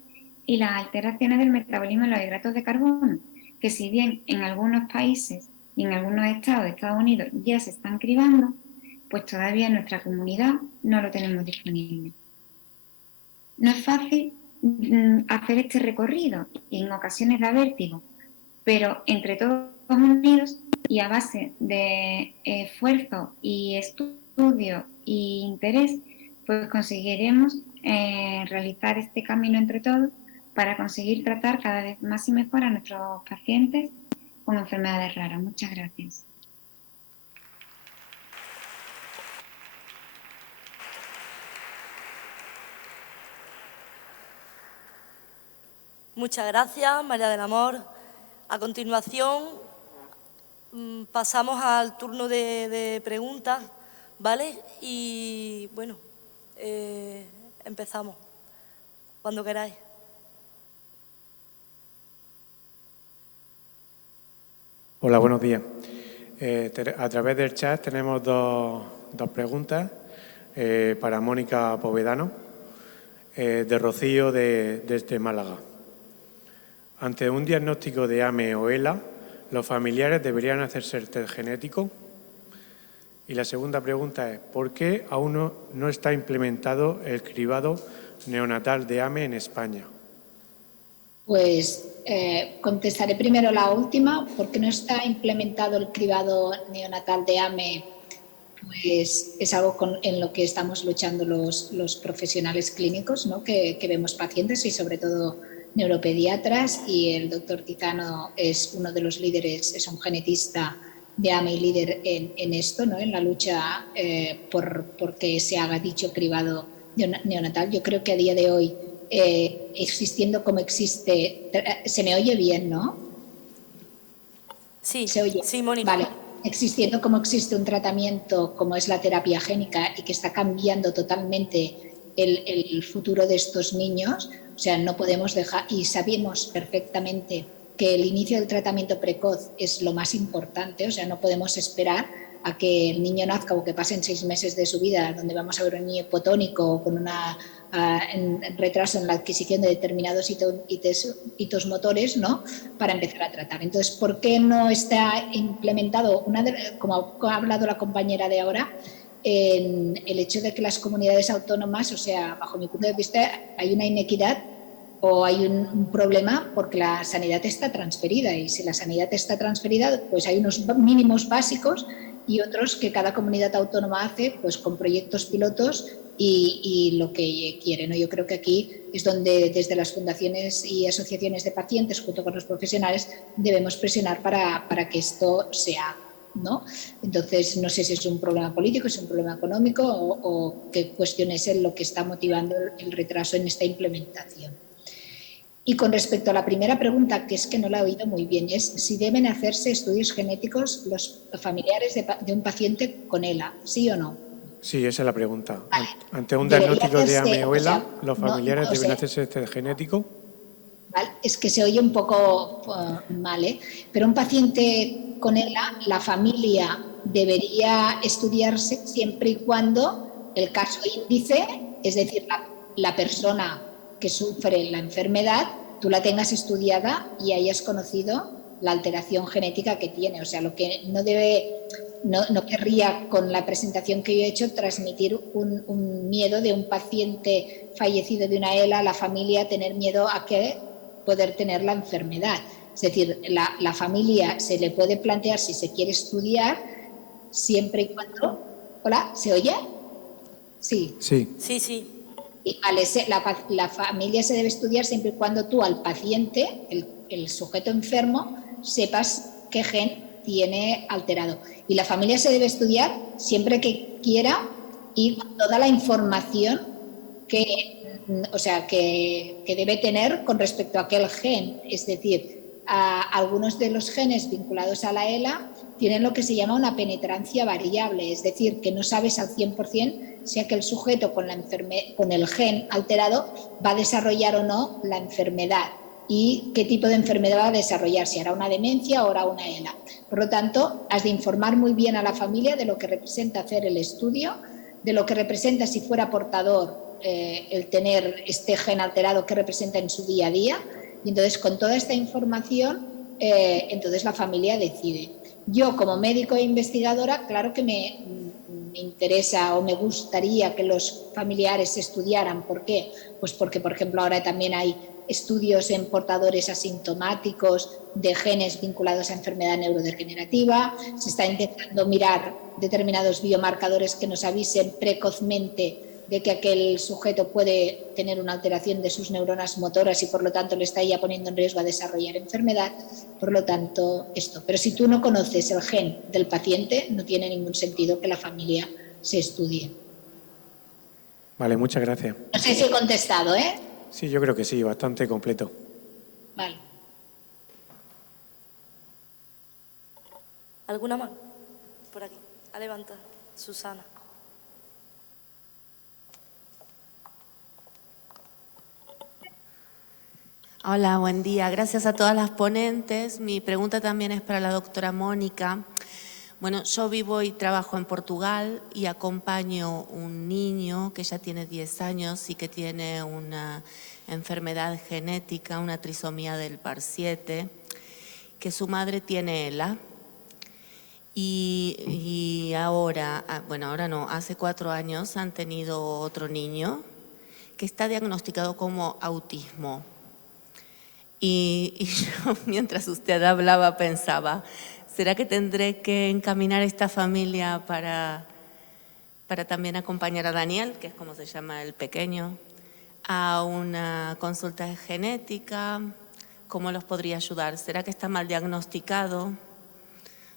y las alteraciones del metabolismo de los hidratos de carbono, que si bien en algunos países y en algunos estados de Estados Unidos ya se están cribando, pues todavía en nuestra comunidad no lo tenemos disponible. No es fácil hacer este recorrido y en ocasiones da vértigo, pero entre todos unidos y a base de esfuerzo y estudio e interés, pues conseguiremos realizar este camino entre todos para conseguir tratar cada vez más y mejor a nuestros pacientes con enfermedades raras. Muchas gracias. Muchas gracias, María del Amor. A continuación, pasamos al turno de preguntas, ¿vale? Y, bueno, empezamos, cuando queráis. Hola, buenos días. A través del chat tenemos dos preguntas para Mónica Povedano, de Rocío desde Málaga. Ante un diagnóstico de AME o ELA, ¿los familiares deberían hacerse el test genético? Y la segunda pregunta es, ¿por qué aún no está implementado el cribado neonatal de AME en España? Pues contestaré primero la última. ¿Por qué no está implementado el cribado neonatal de AME? Pues es algo en lo que estamos luchando los profesionales clínicos, ¿no? que vemos pacientes y sobre todo neuropediatras, y el doctor Tizano es uno de los líderes, es un genetista de AME y líder en esto, ¿no? En la lucha por que se haga dicho cribado neonatal. Yo creo que a día de hoy, existiendo como existe, se me oye bien, ¿no? Sí, ¿Se oye? sí, Mónica. Vale. Existiendo como existe un tratamiento como es la terapia génica y que está cambiando totalmente el futuro de estos niños, o sea, no podemos dejar, y sabemos perfectamente que el inicio del tratamiento precoz es lo más importante, o sea, no podemos esperar a que el niño nazca o que pasen 6 meses de su vida donde vamos a ver un niño hipotónico o con una retraso en la adquisición de determinados hitos motores, ¿no? Para empezar a tratar. Entonces, ¿por qué no está implementado, como ha hablado la compañera de ahora, en el hecho de que las comunidades autónomas, o sea, bajo mi punto de vista, hay una inequidad o hay un problema porque la sanidad está transferida, y si la sanidad está transferida, pues hay unos mínimos básicos y otros que cada comunidad autónoma hace, pues con proyectos pilotos y lo que quiere, ¿no? Yo creo que aquí es donde desde las fundaciones y asociaciones de pacientes, junto con los profesionales, debemos presionar para que esto se haga, ¿no? Entonces, no sé si es un problema político, si es un problema económico o qué cuestión es lo que está motivando el retraso en esta implementación. Y con respecto a la primera pregunta, que es que no la he oído muy bien, es si deben hacerse estudios genéticos los familiares de un paciente con ELA, ¿sí o no? Sí, esa es la pregunta. Vale. Ante un diagnóstico de AME o ELA, ¿los no, familiares deben hacerse el test genético? Vale, es que se oye un poco mal, ¿eh? Pero un paciente con ELA, la familia debería estudiarse siempre y cuando el caso índice, es decir, la persona que sufre la enfermedad, tú la tengas estudiada y hayas conocido la alteración genética que tiene. O sea, lo que no querría con la presentación que yo he hecho transmitir un miedo de un paciente fallecido de una ELA a la familia, tener miedo a que poder tener la enfermedad. Es decir, la familia se le puede plantear si se quiere estudiar siempre y cuando... ¿Hola? ¿Se oye? Sí. Sí. Sí, sí. Y vale, la familia se debe estudiar siempre y cuando tú al paciente, el sujeto enfermo, sepas qué gen tiene alterado. Y la familia se debe estudiar siempre que quiera y con toda la información que debe tener con respecto a aquel gen. Es decir, algunos de los genes vinculados a la ELA tienen lo que se llama una penetrancia variable, es decir, que no sabes al 100% si aquel sujeto con el gen alterado va a desarrollar o no la enfermedad y qué tipo de enfermedad va a desarrollar, si hará una demencia o hará una ELA. Por lo tanto, has de informar muy bien a la familia de lo que representa hacer el estudio, de lo que representa si fuera portador el tener este gen alterado, que representa en su día a día, y entonces con toda esta información entonces la familia decide. Yo como médico e investigadora, claro que me interesa o me gustaría que los familiares estudiaran. ¿Por qué? Pues porque, por ejemplo, ahora también hay estudios en portadores asintomáticos de genes vinculados a enfermedad neurodegenerativa, se está intentando mirar determinados biomarcadores que nos avisen precozmente de que aquel sujeto puede tener una alteración de sus neuronas motoras y por lo tanto le está ya poniendo en riesgo a desarrollar enfermedad, por lo tanto esto. Pero si tú no conoces el gen del paciente, no tiene ningún sentido que la familia se estudie. Vale, muchas gracias. No sé si he contestado, ¿eh? Sí, yo creo que sí, bastante completo. Vale. ¿Alguna más? Por aquí. A levantar. Susana. Hola, buen día. Gracias a todas las ponentes. Mi pregunta también es para la doctora Mónica. Bueno, yo vivo y trabajo en Portugal y acompaño un niño que ya tiene 10 años y que tiene una enfermedad genética, una trisomía del par 7, que su madre tiene ELA. Y ahora, ahora no, hace 4 años han tenido otro niño que está diagnosticado como autismo. Y yo, mientras usted hablaba, pensaba, ¿será que tendré que encaminar a esta familia para también acompañar a Daniel, que es como se llama el pequeño, a una consulta de genética? ¿Cómo los podría ayudar? ¿Será que está mal diagnosticado?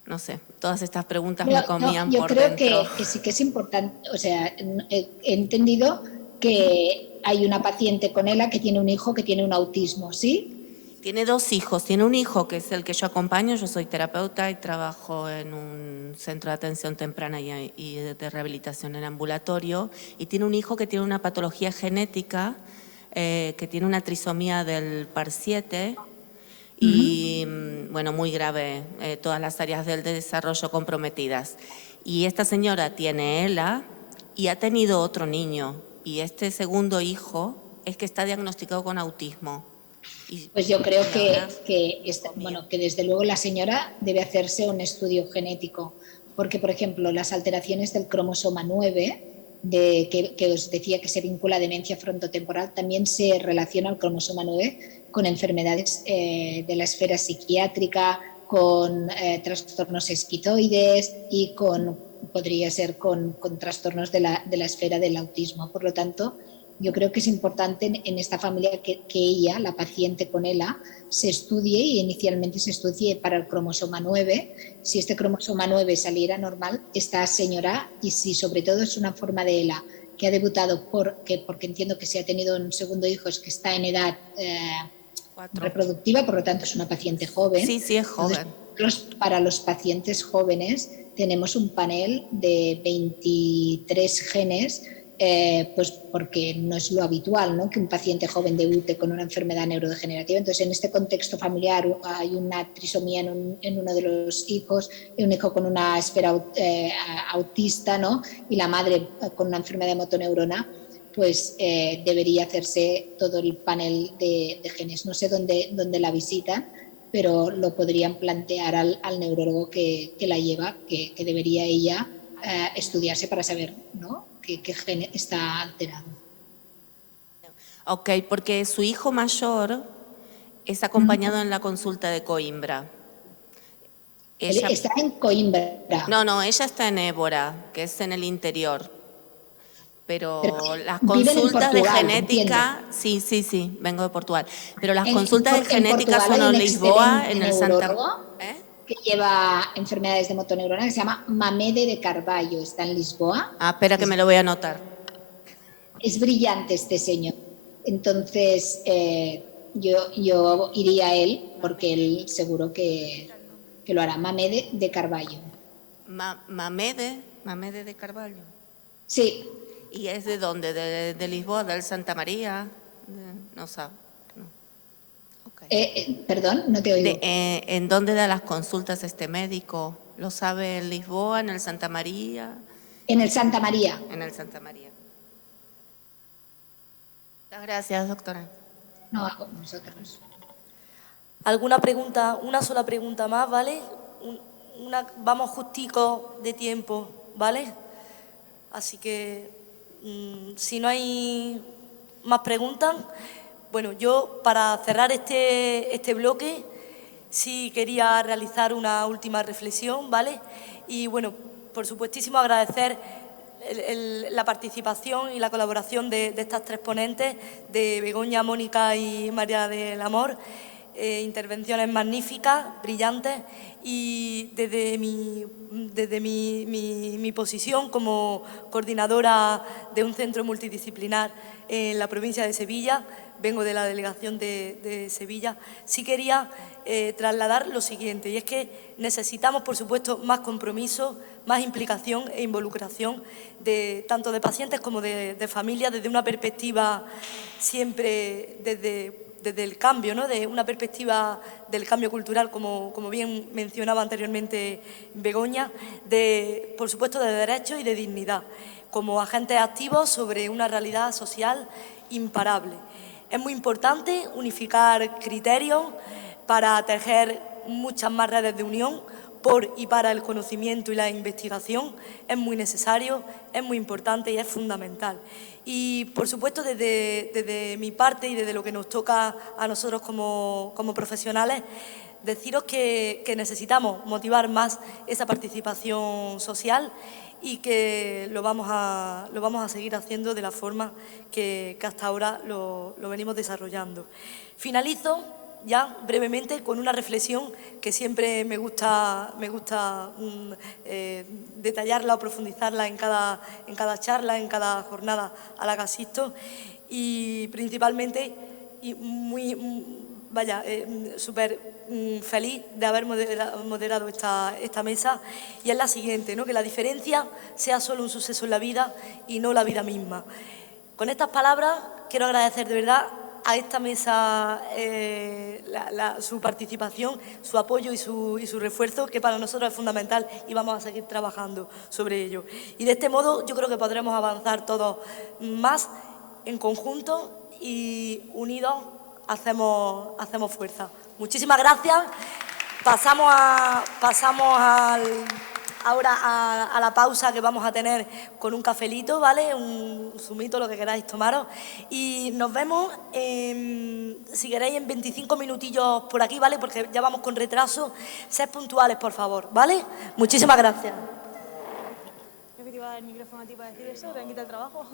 No sé, todas estas preguntas me comían por dentro. Yo creo que sí que es importante, o sea, he entendido que hay una paciente con ELA que tiene un hijo que tiene un autismo, ¿sí? Tiene 2 hijos. Tiene un hijo que es el que yo acompaño. Yo soy terapeuta y trabajo en un centro de atención temprana y de rehabilitación en ambulatorio. Y tiene un hijo que tiene una patología genética, que tiene una trisomía del par 7 y, bueno, muy grave, todas las áreas del desarrollo comprometidas. Y esta señora tiene ELA y ha tenido otro niño. Y este segundo hijo es que está diagnosticado con autismo. Pues yo creo que desde luego la señora debe hacerse un estudio genético, porque, por ejemplo, las alteraciones del cromosoma 9, que os decía que se vincula a demencia frontotemporal, también se relaciona el cromosoma 9 con enfermedades de la esfera psiquiátrica, con trastornos esquizoides y podría ser con trastornos de la esfera del autismo. Por lo tanto, yo creo que es importante en esta familia que ella, la paciente con ELA, se estudie y inicialmente se estudie para el cromosoma 9. Si este cromosoma 9 saliera normal, esta señora, y si sobre todo es una forma de ELA que ha debutado porque entiendo que si ha tenido un segundo hijo es que está en edad reproductiva, por lo tanto es una paciente joven. Sí, es joven. Entonces, para los pacientes jóvenes tenemos un panel de 23 genes, pues porque no es lo habitual, ¿no?, que un paciente joven debute con una enfermedad neurodegenerativa. Entonces, en este contexto familiar hay una trisomía en uno de los hijos, un hijo con una esfera autista, ¿no?, y la madre con una enfermedad de motoneurona, pues debería hacerse todo el panel de genes. No sé dónde la visitan, pero lo podrían plantear al neurólogo que la lleva, que debería ella estudiarse para saber, ¿no?, qué gen está alterado. Ok, porque su hijo mayor es acompañado en la consulta de Coimbra. Ella está en Coimbra. No, ella está en Évora, que es en el interior. Pero las consultas de genética, sí, vengo de Portugal. Pero las consultas de genética son en Lisboa, en el Santa. que lleva enfermedades de motoneurona, que se llama Mamede de Carballo, está en Lisboa. Ah, espera que me lo voy a anotar. Es brillante este señor. Entonces, yo iría a él porque él seguro que lo hará. Mamede de Carballo. Mamede de Carballo. Sí. ¿Y es de dónde? ¿De Lisboa, del Santa María? No sabe. No. Okay. Perdón, no te oigo. ¿En dónde da las consultas este médico? ¿Lo sabe en Lisboa, en el Santa María? En el Santa María. En el Santa María. Muchas gracias, doctora. No, con nosotros. ¿Alguna pregunta? Una sola pregunta más, ¿vale? Vamos justico de tiempo, ¿vale? Así que, si no hay más preguntas, bueno, yo para cerrar este bloque sí quería realizar una última reflexión, ¿vale? Y bueno, por supuestísimo agradecer la participación y la colaboración de estas tres ponentes, de Begoña, Mónica y María del Amor. Intervenciones magníficas, brillantes, y desde mi posición como coordinadora de un centro multidisciplinar en la provincia de Sevilla, vengo de la delegación de Sevilla, sí quería trasladar lo siguiente, y es que necesitamos, por supuesto, más compromiso, más implicación e involucración tanto de pacientes como de familias, desde una perspectiva siempre desde el cambio, ¿no? De una perspectiva del cambio cultural, como bien mencionaba anteriormente Begoña, por supuesto, de derechos y de dignidad, como agentes activos sobre una realidad social imparable. Es muy importante unificar criterios para tejer muchas más redes de unión por y para el conocimiento y la investigación. Es muy necesario, es muy importante y es fundamental. Y, por supuesto, desde mi parte y desde lo que nos toca a nosotros como profesionales, deciros que necesitamos motivar más esa participación social y que lo vamos a seguir haciendo de la forma que hasta ahora lo venimos desarrollando. Finalizo ya brevemente con una reflexión que siempre me gusta detallarla o profundizarla en cada charla, en cada jornada a la que asisto, y principalmente súper feliz de haber moderado esta mesa, y es la siguiente, ¿no? Que la diferencia sea solo un suceso en la vida y no la vida misma. Con estas palabras quiero agradecer de verdad a esta mesa su participación, su apoyo y su refuerzo, que para nosotros es fundamental, y vamos a seguir trabajando sobre ello. Y de este modo yo creo que podremos avanzar todos más en conjunto, y unidos hacemos fuerza. Muchísimas gracias. Pasamos ahora a la pausa que vamos a tener con un cafelito, ¿vale? Un zumito, lo que queráis tomaros. Y nos vemos, si queréis, en 25 minutillos por aquí, ¿vale? Porque ya vamos con retraso. Sed puntuales, por favor, ¿vale? Muchísimas gracias. Creo que te iba a dar el micrófono a ti para decir eso, te han quitado el trabajo.